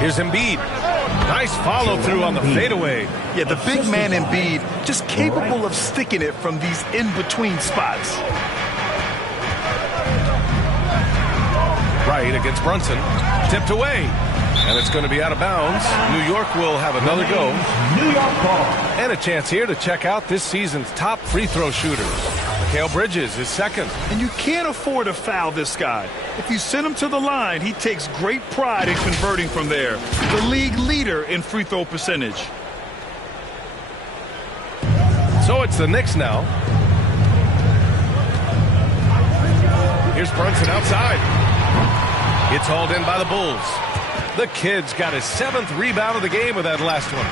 Here's Embiid. Nice follow through on the fadeaway. Yeah, the big man Embiid just capable of sticking it from these in-between spots. Right against Brunson. Tipped away. And it's going to be out of bounds. New York will have another go. New York ball. And a chance here to check out this season's top free throw shooters. Mikal Bridges is second. And you can't afford to foul this guy. If you send him to the line, he takes great pride in converting from there. The league leader in free throw percentage. So it's the Knicks now. Here's Brunson outside. It's hauled in by the Bulls. The kid's got his 7th rebound of the game with that last one.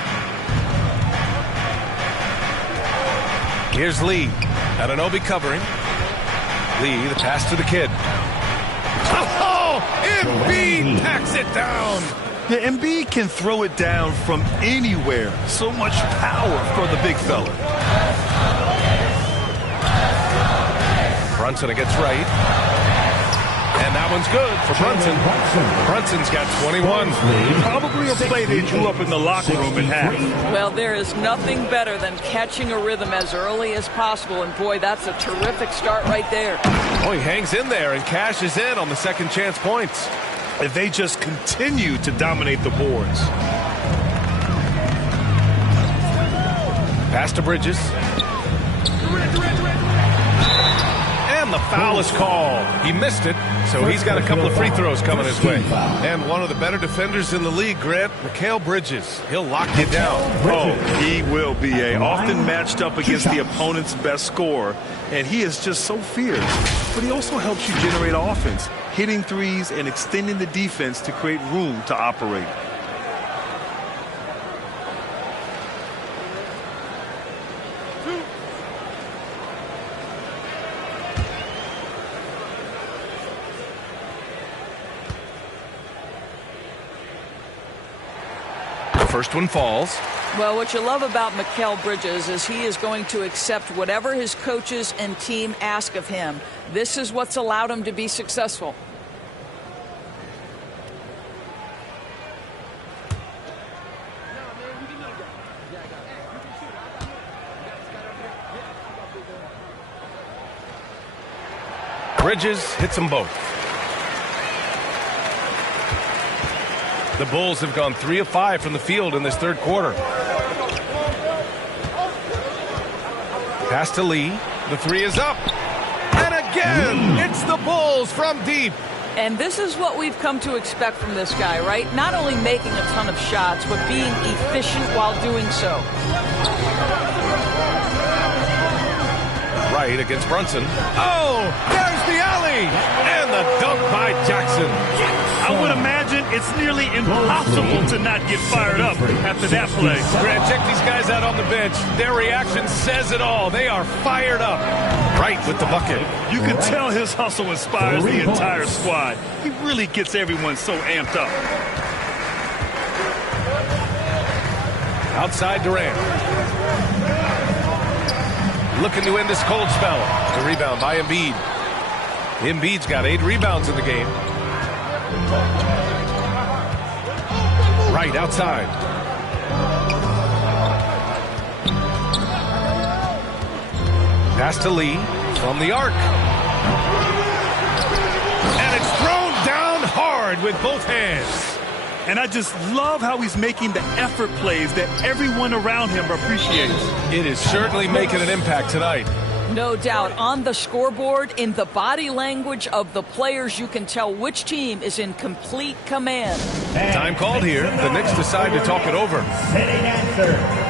Here's Lee. Anunoby covering. Lee, the pass to the kid. Oh, Embiid packs it down. Yeah, Embiid can throw it down from anywhere. So much power for the big fella. Brunson against right. And that one's good for Brunson. Brunson's got 21. Probably a play they drew up in the locker room at half. Well, there is nothing better than catching a rhythm as early as possible. And, boy, that's a terrific start right there. Oh, he hangs in there and cashes in on the second chance points. If they just continue to dominate the boards. Pass to Bridges. And the foul is called. He missed it, so he's got a couple of free throws coming his way. And one of the better defenders in the league, Grant, Mikal Bridges. He'll lock you down. Oh, he will be often matched up against the opponent's best scorer. And he is just so fierce. But he also helps you generate offense, hitting threes and extending the defense to create room to operate. First one falls. Well, what you love about Mikal Bridges is he is going to accept whatever his coaches and team ask of him. This is what's allowed him to be successful. Bridges hits them both. The Bulls have gone 3 of 5 from the field in this third quarter. Pass to Lee. The 3 is up. And again, it's the Bulls from deep. And this is what we've come to expect from this guy, right? Not only making a ton of shots, but being efficient while doing so. Right against Brunson. Oh, there's the alley. And the dunk by Jackson. I would imagine it's nearly impossible to not get fired up after that play. Grant, check these guys out on the bench. Their reaction says it all. They are fired up. Right with the bucket. You can tell his hustle inspires the entire squad. He really gets everyone so amped up. Outside Durant. Looking to end this cold spell. The rebound by Embiid. Embiid's got 8 rebounds in the game. Right outside. Pass to Lee from the arc. And it's thrown down hard with both hands. And I just love how he's making the effort plays that everyone around him appreciates. It is certainly making an impact tonight. No doubt. On the scoreboard, in the body language of the players, you can tell which team is in complete command. Time called here. The Knicks decide to talk it over. Sitting answer.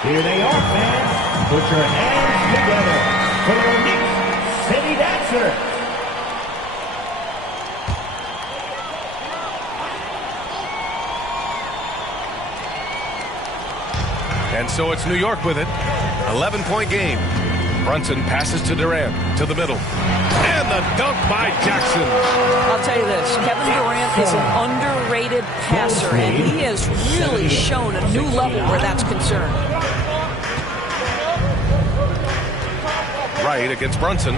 Here they are, fans. Put your hands together for your Knicks City Dancer. And so it's New York with it. 11-point game. Brunson passes to Durant, to the middle. And the dunk by Jackson. I'll tell you this, Kevin Durant is an underrated passer, and he has really shown a new level where that's concerned. Right against Brunson.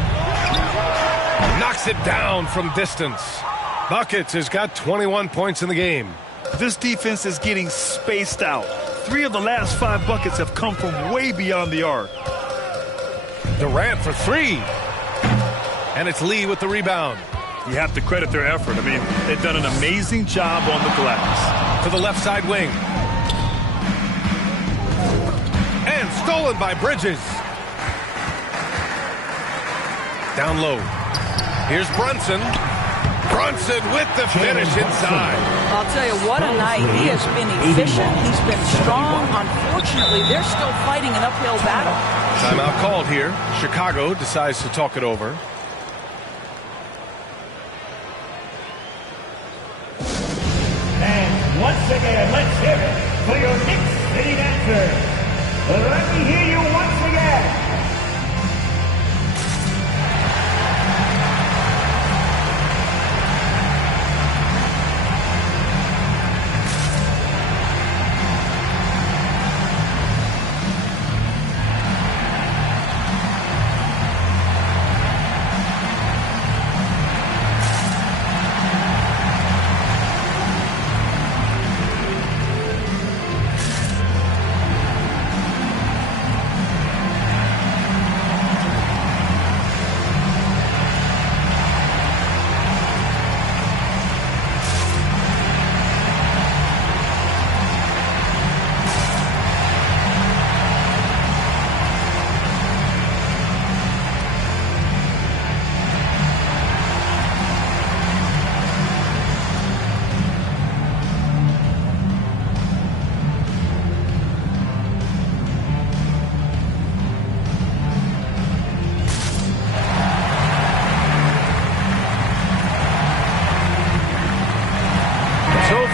Knocks it down from distance. Buckets has got 21 points in the game. This defense is getting spaced out. 3 of the last 5 buckets have come from way beyond the arc. Durant for 3. And it's Lee with the rebound. You have to credit their effort. I mean, they've done an amazing job on the glass. To the left side wing. And stolen by Bridges. Down low. Here's Brunson. Brunson with the finish inside. I'll tell you, what a night. He has been efficient. He's been strong. Unfortunately, they're still fighting an uphill battle. Timeout called here. Chicago decides to talk it over. And once again, let's hear it for your Knicks City Dancer. Let me hear you once again.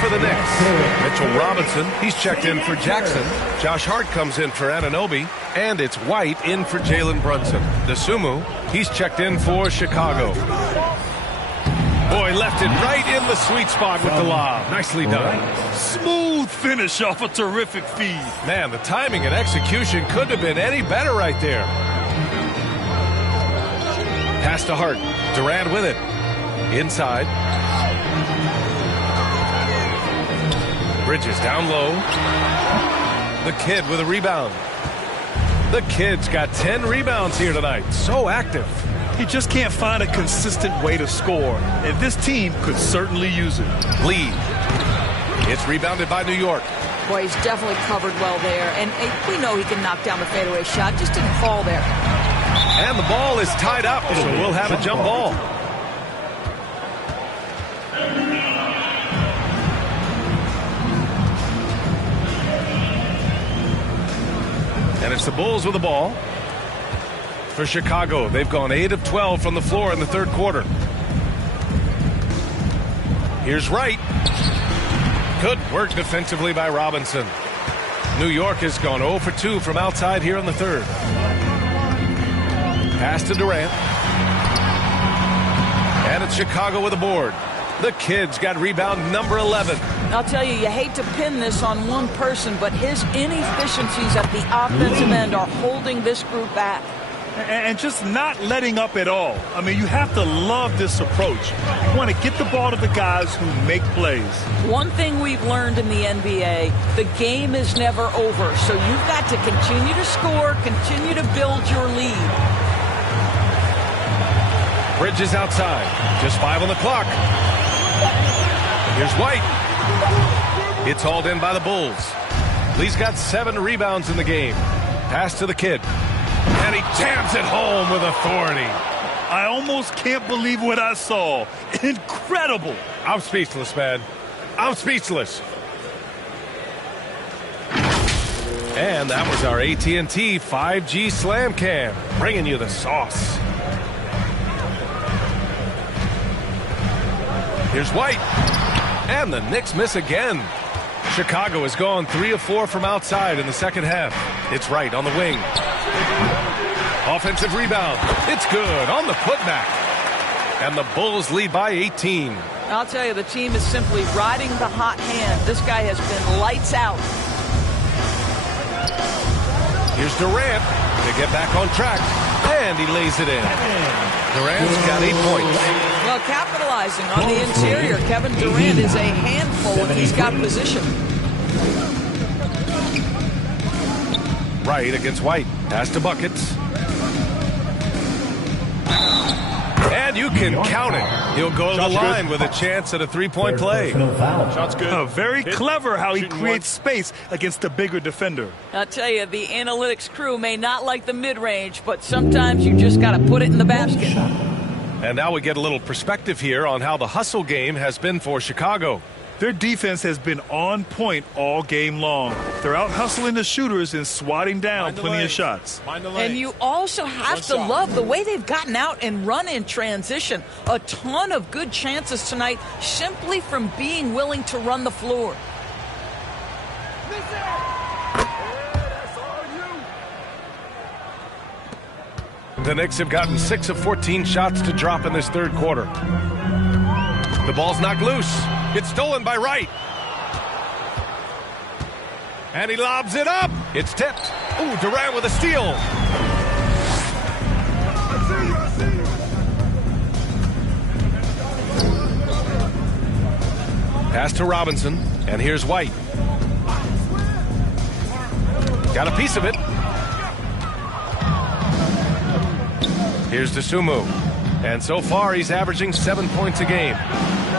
For the Knicks, Mitchell Robinson, he's checked in for Jackson. Josh Hart comes in for Anunoby, and it's White in for Jalen Brunson. DeSumo, he's checked in for Chicago. Boy, left it right in the sweet spot with the lob. Nicely done. Smooth finish off a terrific feed. Man, the timing and execution couldn't have been any better right there. Pass to Hart. Durant with it. Inside. Bridges down low. The Kid with a rebound. The Kid's got 10 rebounds here tonight. So active. He just can't find a consistent way to score, and this team could certainly use it. Lee. It's rebounded by New York. Boy, he's definitely covered well there, and we know he can knock down the fadeaway shot. Just didn't fall there. And the ball is tied up, so we'll have a jump ball. the Bulls with the ball. For Chicago, they've gone 8 of 12 from the floor in the third quarter. Here's Wright. Good work defensively by Robinson. New York has gone 0 for 2 from outside here in the third. Pass to Durant. And it's Chicago with a board. The Kid's got rebound number 11. I'll tell you, you hate to pin this on one person, but his inefficiencies at the offensive end are holding this group back. And just not letting up at all. I mean, you have to love this approach. You want to get the ball to the guys who make plays. One thing we've learned in the NBA, the game is never over. So you've got to continue to score, continue to build your lead. Bridges outside. Just 5 on the clock. Here's White. It's hauled in by the Bulls. Lee's got 7 rebounds in the game. Pass to the Kid. And he jams it home with authority. I almost can't believe what I saw. Incredible. I'm speechless, man. I'm speechless. And that was our AT&T 5G Slam Cam, bringing you the sauce. Here's White. And the Knicks miss again. Chicago has gone 3 of 4 from outside in the second half. It's Wright on the wing. Offensive rebound. It's good on the putback. And the Bulls lead by 18. I'll tell you, the team is simply riding the hot hand. This guy has been lights out. Here's Durant to get back on track. And he lays it in. Durant's got 8 points. Well, capitalizing on the interior, Kevin Durant is a handful when he's got position. Wright against White. Pass to buckets. And you can count it. He'll go to the line with a chance at a 3-point play. Shot's good. Very clever how he creates space against the bigger defender. I'll tell you, the analytics crew may not like the mid-range, but sometimes you just got to put it in the basket. And now we get a little perspective here on how the hustle game has been for Chicago. Their defense has been on point all game long. They're out hustling the shooters and swatting down plenty of shots. And you also have to love the way they've gotten out and run in transition. A ton of good chances tonight simply from being willing to run the floor. The Knicks have gotten 6 of 14 shots to drop in this third quarter. The ball's knocked loose. It's stolen by Wright. And he lobs it up. It's tipped. Ooh, Durant with a steal. Pass to Robinson. And here's White. Got a piece of it. Here's Dosunmu. And so far, he's averaging 7 points a game.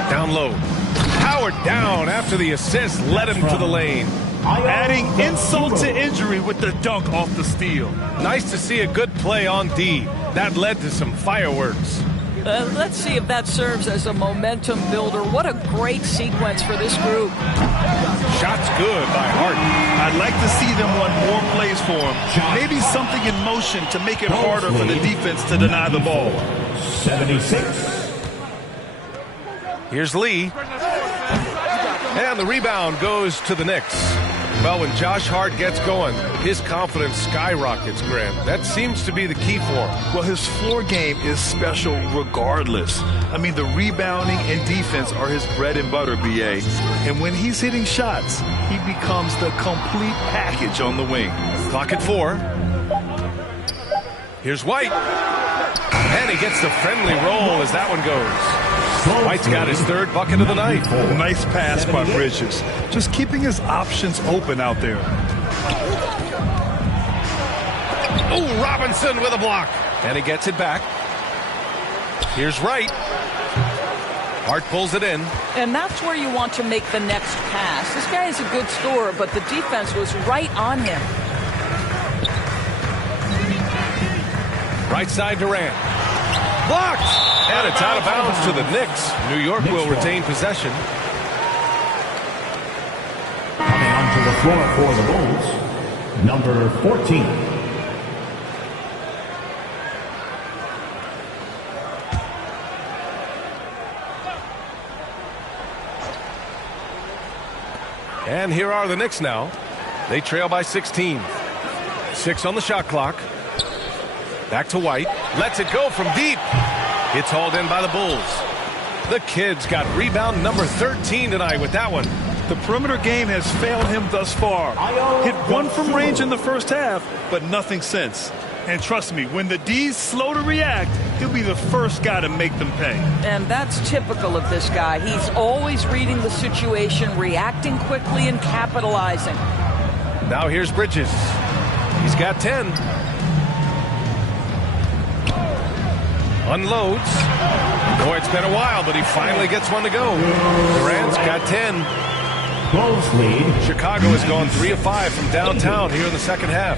Down low. Powered down after the assist led him to the lane. Adding insult to injury with the dunk off the steal. Nice to see a good play on D. That led to some fireworks. Let's see if that serves as a momentum builder. What a great sequence for this group. Shot's good by Harden. I'd like to see them run more plays for him. Maybe something in motion to make it harder for the defense to deny the ball. 76. Here's Lee. And the rebound goes to the Knicks. Well, when Josh Hart gets going, his confidence skyrockets, Grant. That seems to be the key for him. Well, his floor game is special regardless. I mean, the rebounding and defense are his bread and butter, B.A. And when he's hitting shots, he becomes the complete package on the wing. Clock at 4. Here's White. And he gets the friendly roll as that one goes. White's got his third bucket of the night. Nice pass by Bridges. Just keeping his options open out there. Oh, Robinson with a block. And he gets it back. Here's Wright. Hart pulls it in. And that's where you want to make the next pass. This guy is a good scorer, but the defense was right on him. Right side Durant. Blocked! And it's out of bounds to the Knicks. New York will retain possession. Coming onto the floor for the Bulls, number 14. And here are the Knicks now. They trail by 16. 6 on the shot clock. Back to White. Lets it go from deep. It's hauled in by the Bulls. The Kid's got rebound number 13 tonight with that one. The perimeter game has failed him thus far. Hit one from range in the first half, but nothing since. And trust me, when the D's slow to react, he'll be the first guy to make them pay. And that's typical of this guy. He's always reading the situation, reacting quickly, and capitalizing. Now here's Bridges. He's got 10. Unloads. Boy, it's been a while, but he finally gets one to go. Durant's got 10. Bulls lead. Chicago has gone 3 of 5 from downtown here in the second half.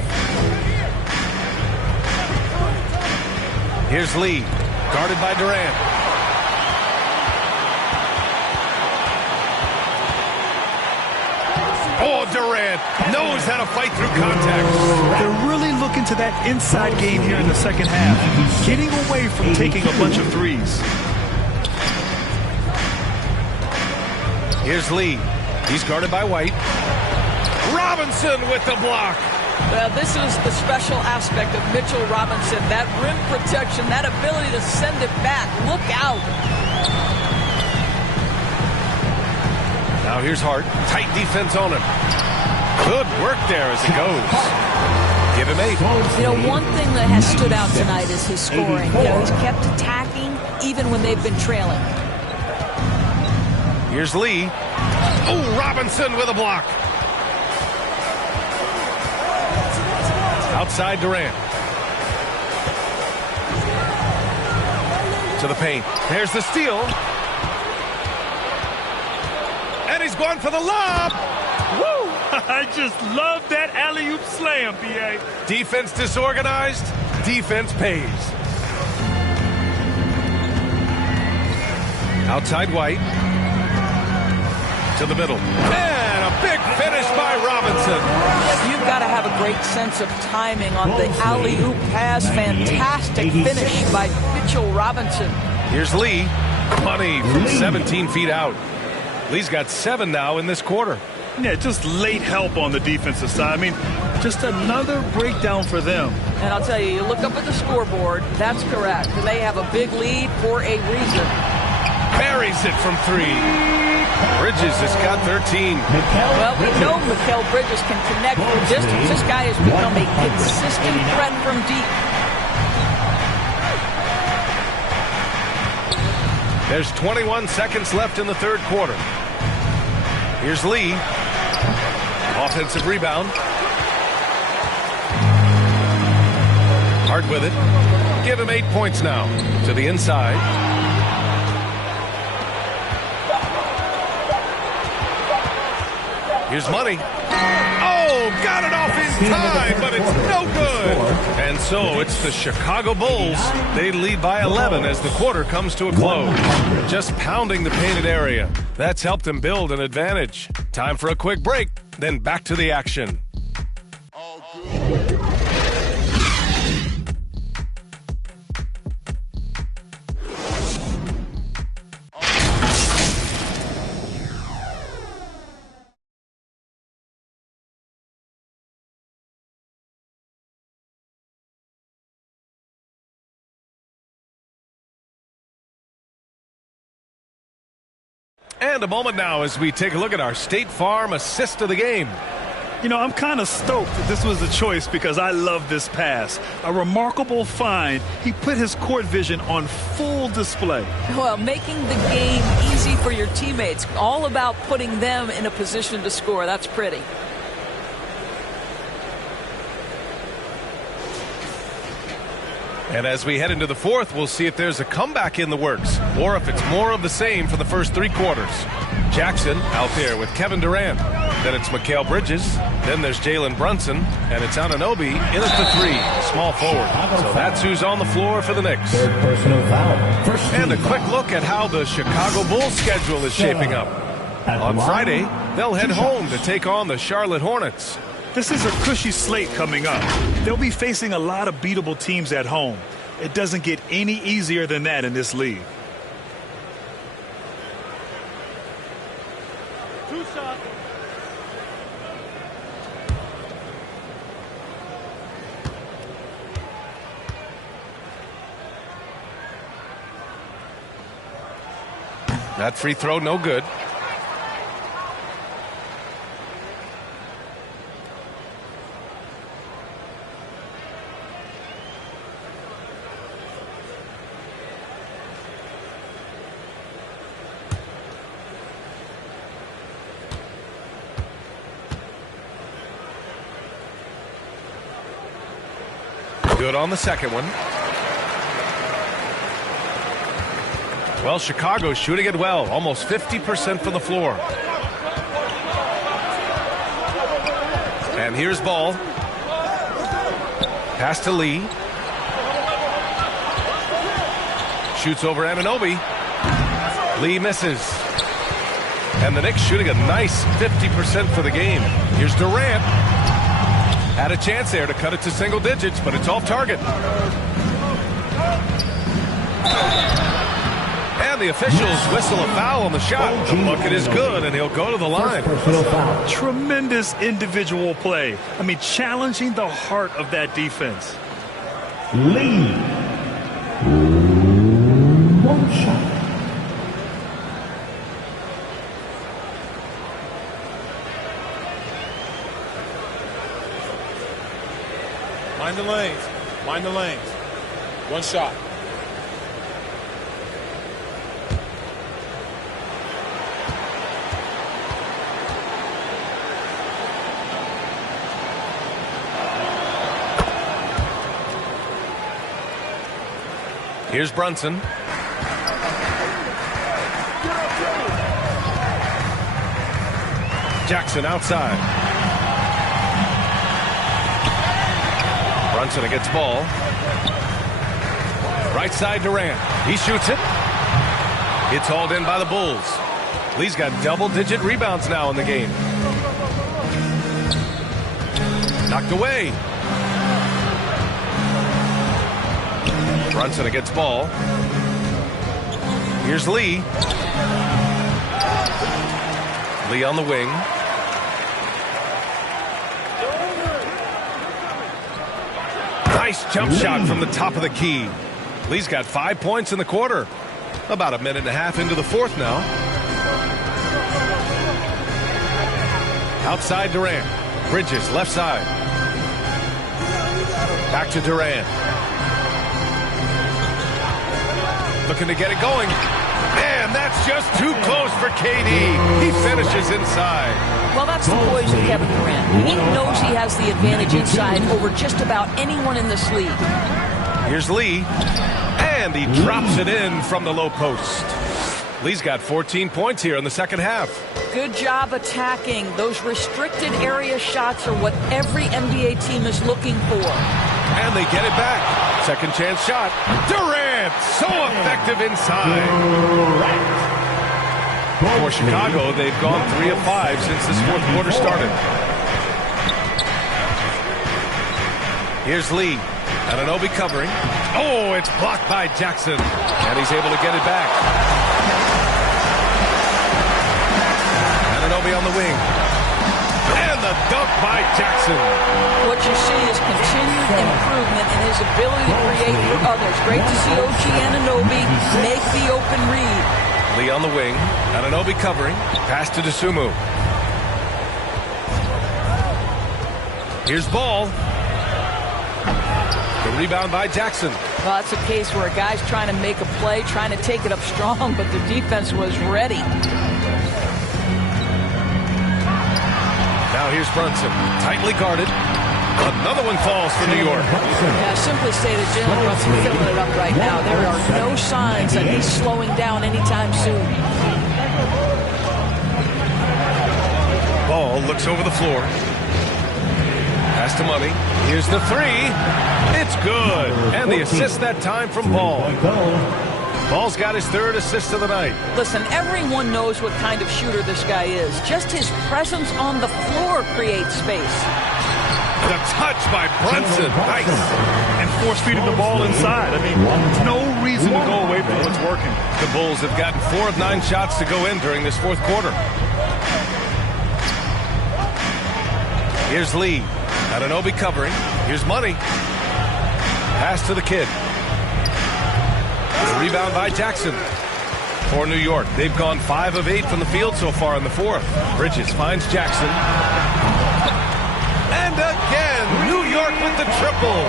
Here's Lee, guarded by Durant. Oh, Durant knows how to fight through contact. They're really looking to that inside game here in the second half, getting away from taking a bunch of threes. Here's Lee. He's guarded by White. Robinson with the block. Well, this is the special aspect of Mitchell Robinson. That rim protection, that ability to send it back. Look out. Now here's Hart. Tight defense on him. Good work there as it goes. Give him 8. You know, one thing that has stood out tonight is his scoring. You know, he's kept attacking even when they've been trailing. Here's Lee. Oh, Robinson with a block. Outside Durant. To the paint. There's the steal. And he's going for the lob. Woo! I just love that alley-oop slam, B.A. Defense disorganized. Defense pays. Outside White. To the middle. And a big finish by Robinson. You've got to have a great sense of timing on the alley-oop pass. Fantastic finish by Mitchell Robinson. Here's Lee. Money from 17 feet out. Lee's got 7 now in this quarter. Yeah, just late help on the defensive side. I mean, just another breakdown for them. And I'll tell you, you look up at the scoreboard, that's correct. They have a big lead for a reason. Buries it from 3. Bridges has got 13. Well, we know Mikal Bridges can connect from distance. This guy has become a consistent threat from deep. There's 21 seconds left in the third quarter. Here's Lee. Offensive rebound. Hart with it. Give him 8 points now. To the inside. Here's Money. Oh, got it off in time, but it's no good. And so it's the Chicago Bulls. They lead by 11 as the quarter comes to a close. Just pounding the painted area. That's helped them build an advantage. Time for a quick break, then back to the action. And a moment now as we take a look at our State Farm assist of the game. You know, I'm kind of stoked that this was a choice because I love this pass. A remarkable find. He put his court vision on full display. Well, making the game easy for your teammates. All about putting them in a position to score. That's pretty. And as we head into the fourth, we'll see if there's a comeback in the works or if it's more of the same for the first 3 quarters. Jackson out there with Kevin Durant. Then it's Mikal Bridges. Then there's Jalen Brunson. And it's Anunoby in at the 3, small forward. So that's who's on the floor for the Knicks. Third personal foul. First and a quick look at how the Chicago Bulls schedule is shaping up. On Friday, they'll head home to take on the Charlotte Hornets. This is a cushy slate coming up. They'll be facing a lot of beatable teams at home. It doesn't get any easier than that in this league. That free throw, no good. Good on the second one. Well, Chicago's shooting it well. Almost 50% from the floor. And here's Ball. Pass to Lee. Shoots over Anunoby. Lee misses. And the Knicks shooting a nice 50% for the game. Here's Durant. Had a chance there to cut it to single digits, but it's off target. And the officials whistle a foul on the shot. The bucket is good, and he'll go to the line. Tremendous individual play. I mean, challenging the heart of that defense. Lee. One shot. Mind the lanes. Mind the lanes. One shot. Here's Brunson. Jackson outside. Brunson against Ball. Right side Durant. He shoots it. It's hauled in by the Bulls. Lee's got double-digit rebounds now in the game. Knocked away. Brunson against Ball. Here's Lee. Lee on the wing. Nice jump shot from the top of the key. Lee's got 5 points in the quarter. About a minute and a half into the fourth now. Outside Durant. Bridges left side. Back to Durant. Looking to get it going. Man, that's just too close for KD. He finishes inside. Well, that's the poise of Kevin Durant. He knows he has the advantage inside over just about anyone in this league. Here's Lee. And he drops it in from the low post. Lee's got 14 points here in the second half. Good job attacking. Those restricted area shots are what every NBA team is looking for. And they get it back. Second chance shot. Durant, so effective inside. For Chicago, they've gone 3 of 5 since this fourth quarter started. Here's Lee. Anunoby covering. Oh, it's blocked by Jackson. And he's able to get it back. Anunoby on the wing. And the dunk by Jackson. What you see is continued improvement in his ability to create for others. Great to see OG Anunoby make the open read. Lee on the wing. Anunoby covering. Pass to Dosunmu. Here's Ball. The rebound by Jackson. Well, that's a case where a guy's trying to make a play, trying to take it up strong, but the defense was ready. Now here's Brunson. Tightly guarded. Another one falls for New York. Yeah, simply stated, Jalen Brunson filling it up right now. There are no signs that he's slowing down anytime soon. Ball looks over the floor. Pass to Money. Here's the three. It's good. And the assist that time from Ball. Ball's got his third assist of the night. Listen, everyone knows what kind of shooter this guy is. Just his presence on the floor creates space. The touch by Brunson. Nice. And force feeding the ball inside. I mean, no reason to go away from what's working. The Bulls have gotten 4 of 9 shots to go in during this fourth quarter. Here's Lee. Anunoby covering. Here's Money. Pass to the kid. The rebound by Jackson. for New York. They've gone 5 of 8 from the field so far in the fourth. Bridges finds Jackson. And again, New York with the triple.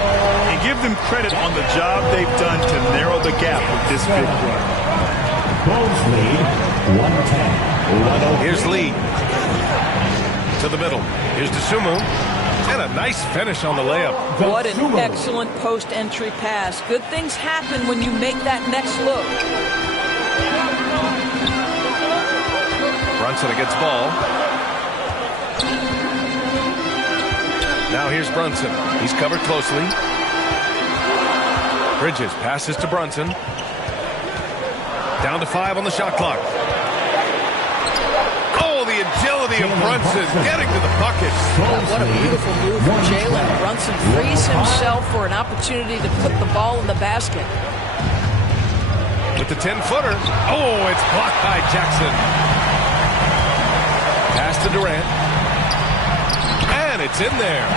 And give them credit on the job they've done to narrow the gap with this big run. Bulls lead 110. Here's Lee. To the middle. Here's Dosunmu. And a nice finish on the layup. What an excellent post-entry pass. Good things happen when you make that next look. Brunson against ball. Now here's Brunson. He's covered closely. Bridges passes to Brunson. Down to 5 on the shot clock. Oh, the agility of Brunson getting to the bucket. What a beautiful move from Jalen. Brunson frees himself for an opportunity to put the ball in the basket. With the 10-footer. Oh, it's blocked by Jackson. Pass to Durant. And it's in there.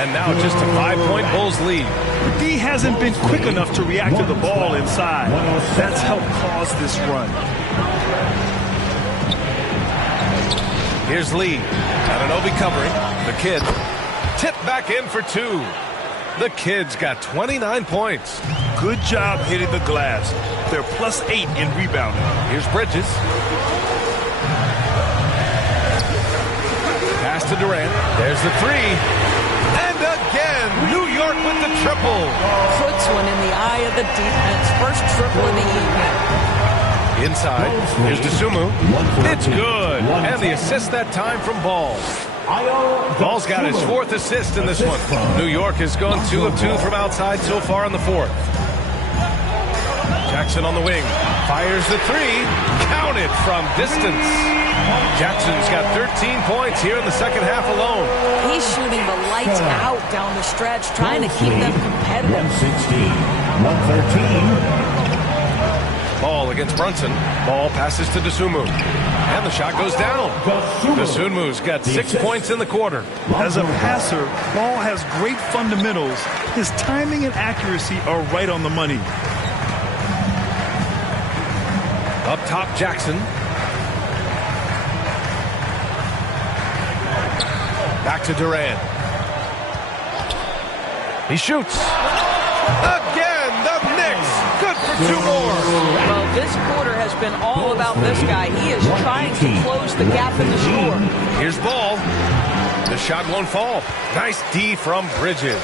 And now just a 5-point Bulls lead. D hasn't been quick enough to react to the ball inside. That's helped cause this run. Here's Lee. Anunoby covering. The Kid. Tip back in for 2. The Kid's got 29 points. Good job hitting the glass. They're +8 in rebounding. Here's Bridges. Pass to Durant. There's the 3. And again, New York with the triple. Puts one in the eye of the defense. First triple of the evening. Inside. Here's Dosunmu. It's good. And the assist that time from Ball. Ball's got his 4th assist in this one. New York has gone 2 of 2 from outside so far in the 4th. Jackson on the wing. Fires the 3. Counted from distance. Jackson's got 13 points here in the second half alone. He's shooting the lights out down the stretch, trying to keep them competitive. 116, 113. Ball against Brunson. Ball passes to Dosunmu. And the shot goes down. Dosunmu's got 6 points in the quarter. As a passer, Ball has great fundamentals. His timing and accuracy are right on the money. Up top, Jackson. Back to Durant. He shoots. Again, the Knicks. Good for 2 more. Well, this quarter has been all about this guy. He is trying to close the gap in the score. Here's Ball. The shot won't fall. Nice D from Bridges.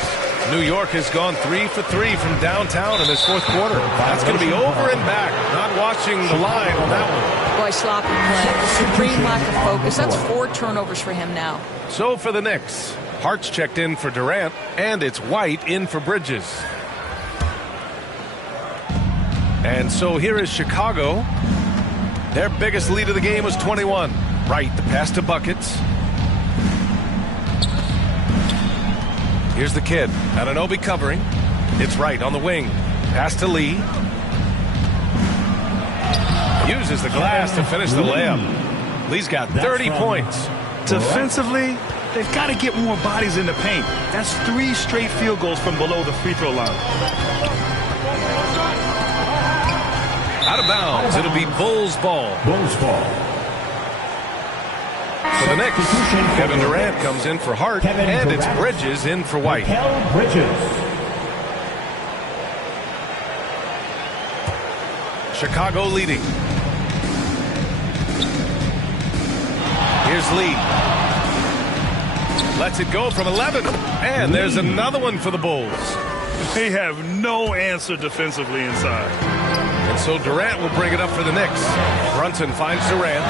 New York has gone 3 for 3 from downtown in this 4th quarter. That's going to be over and back. Not watching the line on that one. Boy, sloppy play. Supreme lack of focus. That's 4 turnovers for him now. So for the Knicks, Hart's checked in for Durant, and it's White in for Bridges. And so here is Chicago. Their biggest lead of the game was 21. Right, the pass to Buckets. Here's the Kid. Anunoby covering. It's Right on the wing. Pass to Lee. Uses the glass to finish the layup. Lee's got 30 points. Defensively, they've got to get more bodies in the paint. That's 3 straight field goals from below the free throw line. Out of bounds. It'll be Bulls ball. Bulls ball. For the Knicks, Kevin Durant comes in for Hart, and it's Bridges in for White. Bridges. Chicago leading. Here's Lee. Lets it go from 11. And there's another one for the Bulls. They have no answer defensively inside. And so Durant will bring it up for the Knicks. Brunson finds Durant.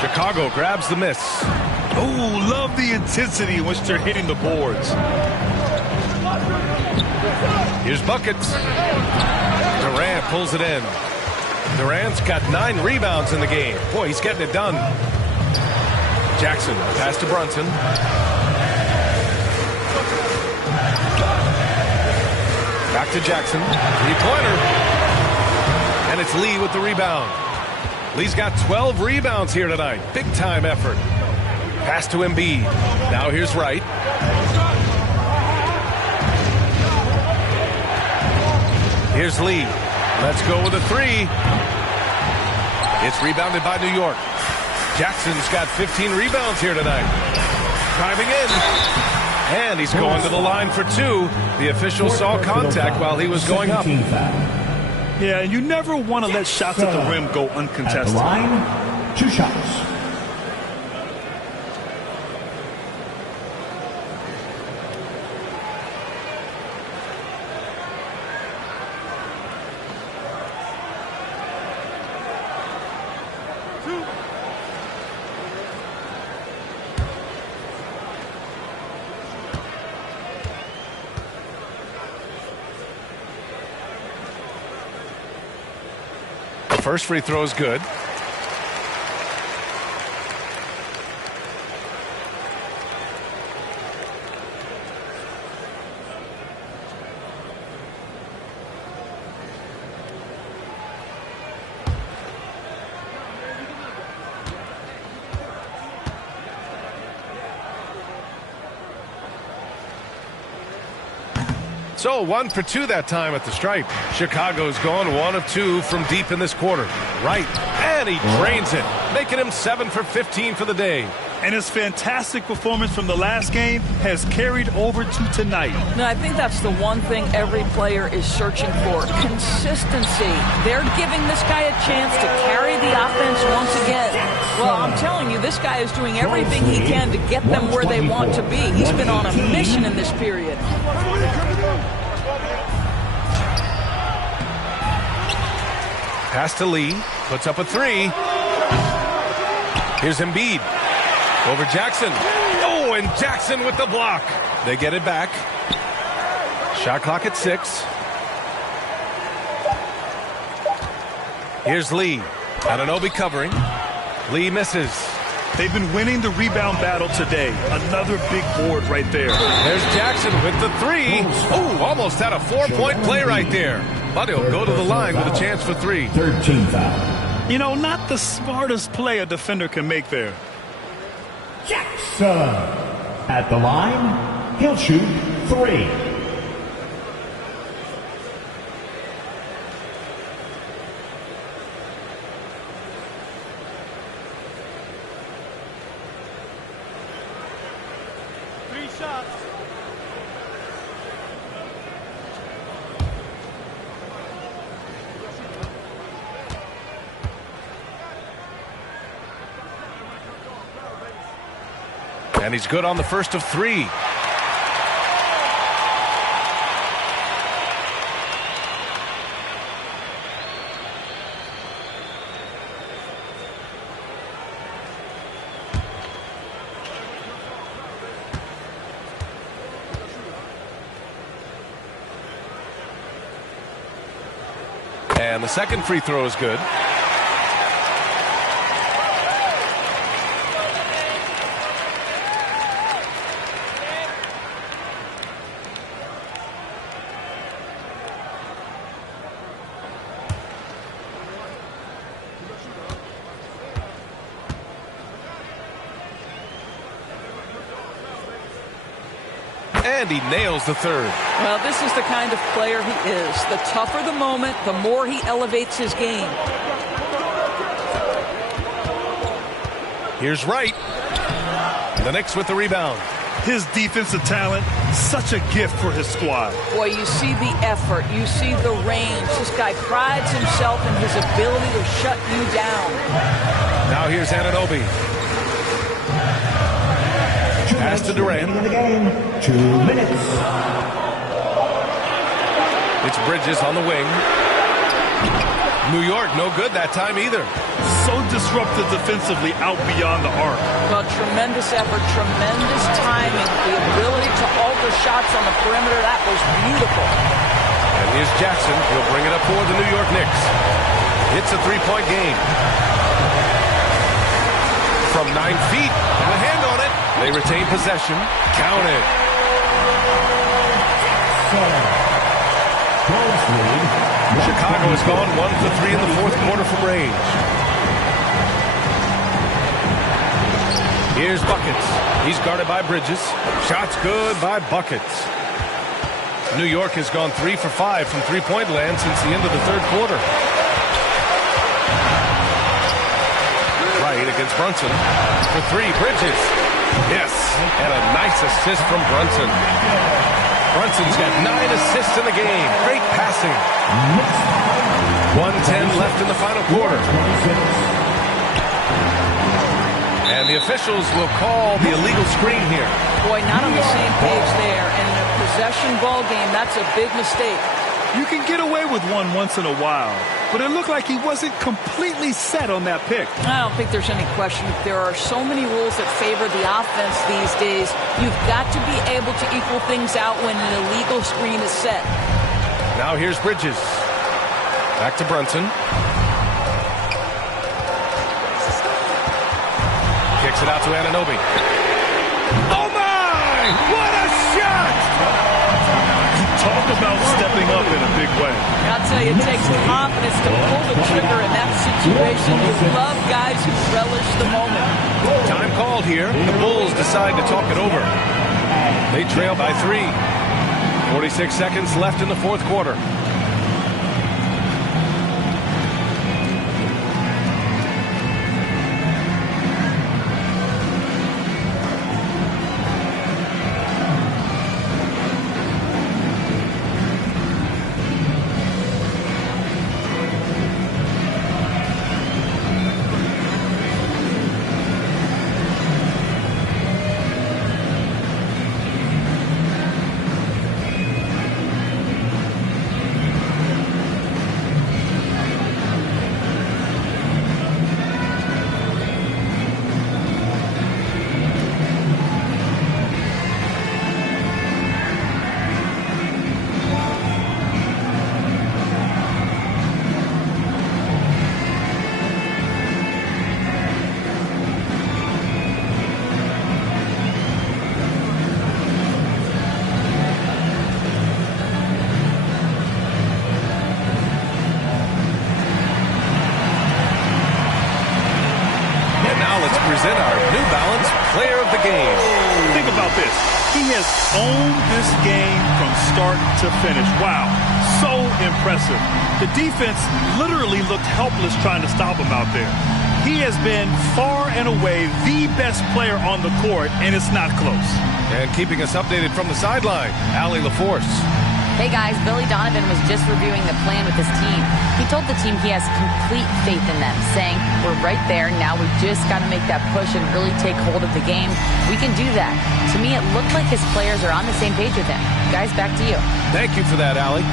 Chicago grabs the miss. Oh, love the intensity in which they're hitting the boards. Here's Buckets. Durant pulls it in. Durant's got 9 rebounds in the game. Boy, he's getting it done. Jackson, pass to Brunson. Back to Jackson. 3-pointer. And it's Lee with the rebound. Lee's got 12 rebounds here tonight. Big-time effort. Pass to Embiid. Now here's Wright. Here's Lee. Let's go with a three. It's rebounded by New York. Jackson's got 15 rebounds here tonight. Driving in. And he's going to the line for two. The official saw contact while he was going up. Yeah, and you never want to let shots at the rim go uncontested. At the line, 2 shots. First free throw is good. So 1 for 2 that time at the stripe. Chicago's gone 1 of 2 from deep in this quarter. Right, and he drains it, making him 7 for 15 for the day. And his fantastic performance from the last game has carried over to tonight. No, I think that's the one thing every player is searching for. Consistency. They're giving this guy a chance to carry the offense once again. Well, I'm telling you, this guy is doing everything he can to get them where they want to be. He's been on a mission in this period. Pass to Lee. Puts up a three. Here's Embiid. Over Jackson. Oh, and Jackson with the block. They get it back. Shot clock at 6. Here's Lee. Anunoby covering. Lee misses. They've been winning the rebound battle today. Another big board right there. There's Jackson with the three. Oh, almost had a 4-point play right there. But he'll go to the line with a chance for 3. 13 foul. You know, not the smartest play a defender can make there. Jackson at the line. He'll shoot 3. And he's good on the first of 3. And the second free throw is good. And he nails the third. Well, this is the kind of player he is. The tougher the moment, the more he elevates his game. Here's Wright. The Knicks with the rebound. His defensive talent, such a gift for his squad. Boy, you see the effort. You see the range. This guy prides himself in his ability to shut you down. Now here's Anunoby. Pass to Durant. 2 minutes. It's Bridges on the wing. New York, no good that time either. So disruptive defensively out beyond the arc. Well, tremendous effort, tremendous timing. The ability to alter shots on the perimeter, that was beautiful. And here's Jackson. He'll bring it up for the New York Knicks. It's a 3-point game. From 9 feet, and a hand on it. They retain possession. Count it. Chicago has gone 1 for 3 in the fourth quarter from range. Here's Buckets. He's guarded by Bridges. Shots good by Buckets. New York has gone 3 for 5 from three-point land since the end of the third quarter. Right against Brunson. For three, Bridges. Yes, and a nice assist from Brunson. Brunson's got 9 assists in the game. Great passing. 1:10 left in the final quarter. And the officials will call the illegal screen here. Boy, not on the same page there. And in a possession ball game, that's a big mistake. You can get away with one once in a while, but it looked like he wasn't completely set on that pick. I don't think there's any question. There are so many rules that favor the offense these days. You've got to be able to equal things out when an illegal screen is set. Now here's Bridges. Back to Brunson. Kicks it out to Anunoby. Oh my! What a shot! Talk about stepping up in a big way. I'll tell you, it takes confidence to pull the trigger in that situation. You love guys who relish the moment. Time called here. The Bulls decide to talk it over. They trail by 3. 46 seconds left in the fourth quarter. Present our New Balance Player of the Game. Think about this. He has owned this game from start to finish. Wow, so impressive. The defense literally looked helpless trying to stop him out there. He has been far and away the best player on the court, and it's not close. And keeping us updated from the sideline, Allie LaForce. Hey guys, Billy Donovan was just reviewing the plan with his team. He told the team he has complete faith in them, saying, we're right there, now we just got to make that push and really take hold of the game. We can do that. To me, it looked like his players are on the same page with him. Guys, back to you. Thank you for that, Allie.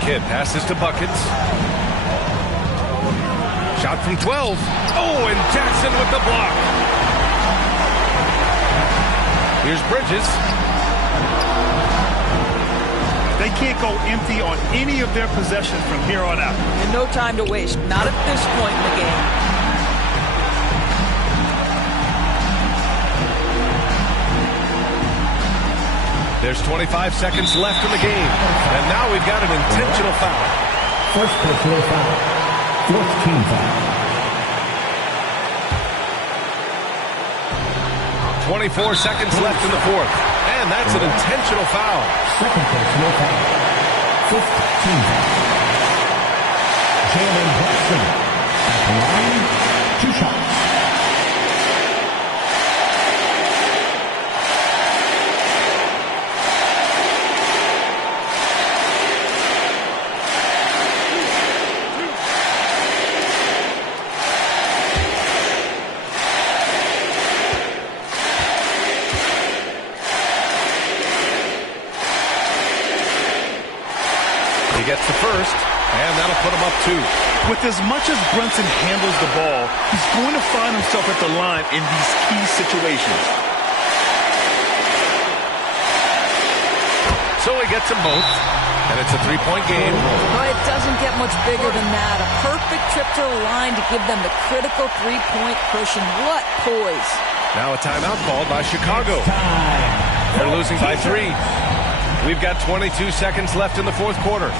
Kidd passes to Buckets. Shot from 12. Oh, and Jackson with the block. Here's Bridges. They can't go empty on any of their possessions from here on out. And no time to waste. Not at this point in the game. There's 25 seconds left in the game. And now we've got an intentional foul. First personal foul. Fourth team foul. 24 seconds left in the fourth. And that's an intentional foul. Second personal foul. Fifth team foul. Jalen Brunson at the line. 2 shots. He gets the first, and that'll put him up 2. With as much as Brunson handles the ball, he's going to find himself at the line in these key situations. So he gets them both, and it's a three-point game. No, it doesn't get much bigger than that. A perfect trip to the line to give them the critical three-point cushion. What poise. Now a timeout called by Chicago. They're losing by 3. We've got 22 seconds left in the fourth quarter.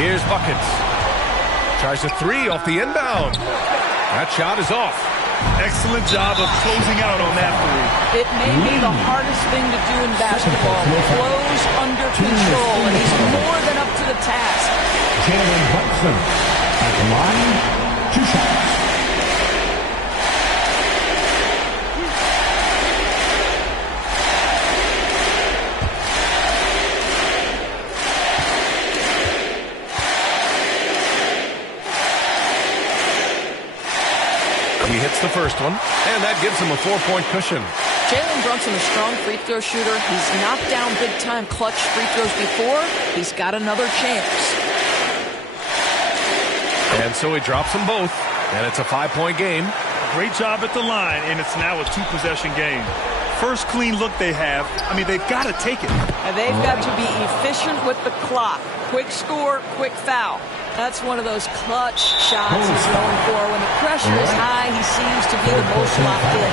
Here's Buckets. Tries a 3 off the inbound. That shot is off. Excellent job of closing out on that 3. It may be the hardest thing to do in basketball. Close under control, and he's more than up to the task. Jalen Brunson at the line, 2 shots. He hits the first one, and that gives him a 4-point cushion. Jalen Brunson, a strong free throw shooter. He's knocked down big-time clutch free throws before. He's got another chance. And so he drops them both, and it's a 5-point game. Great job at the line, and it's now a 2-possession game. First clean look they have. I mean, they've got to take it. And they've got to be efficient with the clock. Quick score, quick foul. That's one of those clutch shots he's going for. When the pressure is high, he seems to be the most locked in.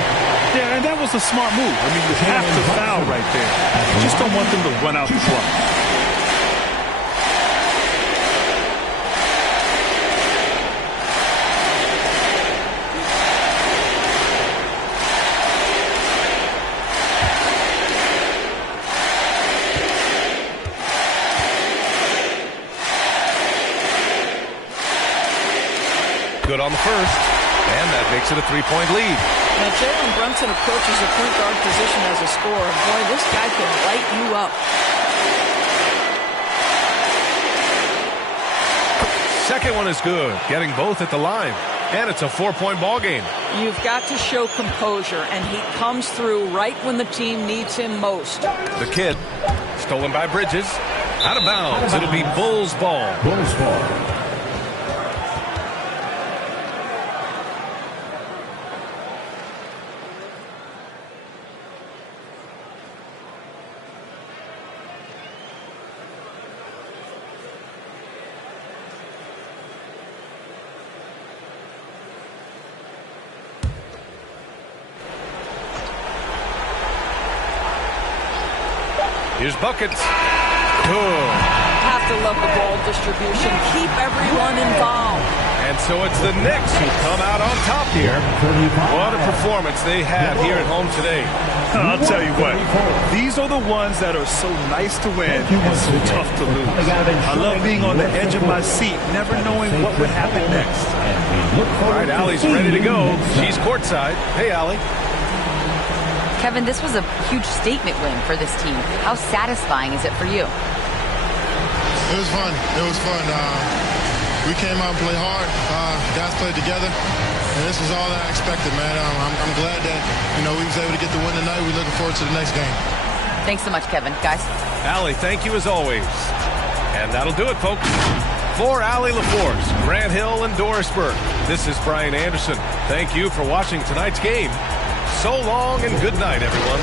Yeah, and that was a smart move. I mean, you have to foul right there. You just don't want them to run out the clock. Good on the first, and that makes it a 3-point lead. Now, Jalen Brunson approaches a point guard position as a scorer. Boy, this guy can light you up. Second one is good, getting both at the line. And it's a 4-point ball game. You've got to show composure, and he comes through right when the team needs him most. The kid, stolen by Bridges. Out of bounds, it'll be Bulls ball. Bulls ball. Here's Buckets. Good. Have to love the ball distribution. Keep everyone involved. And so it's the Knicks who come out on top here. What a performance they had here at home today. I'll tell you what, these are the ones that are so nice to win and so tough to lose. I love being on the edge of my seat, never knowing what would happen next. All right, Allie's ready to go. She's courtside. Hey, Allie. Kevin, this was a huge statement win for this team. How satisfying is it for you? It was fun. It was fun. We came out and played hard. Guys played together. And this was all that I expected, man. I'm glad that, we was able to get the win tonight. We're looking forward to the next game. Thanks so much, Kevin. Guys. Allie, thank you as always. And that'll do it, folks. For Allie LaForce, Grant Hill, and Doris Burke, this is Brian Anderson. Thank you for watching tonight's game. So long and good night, everyone.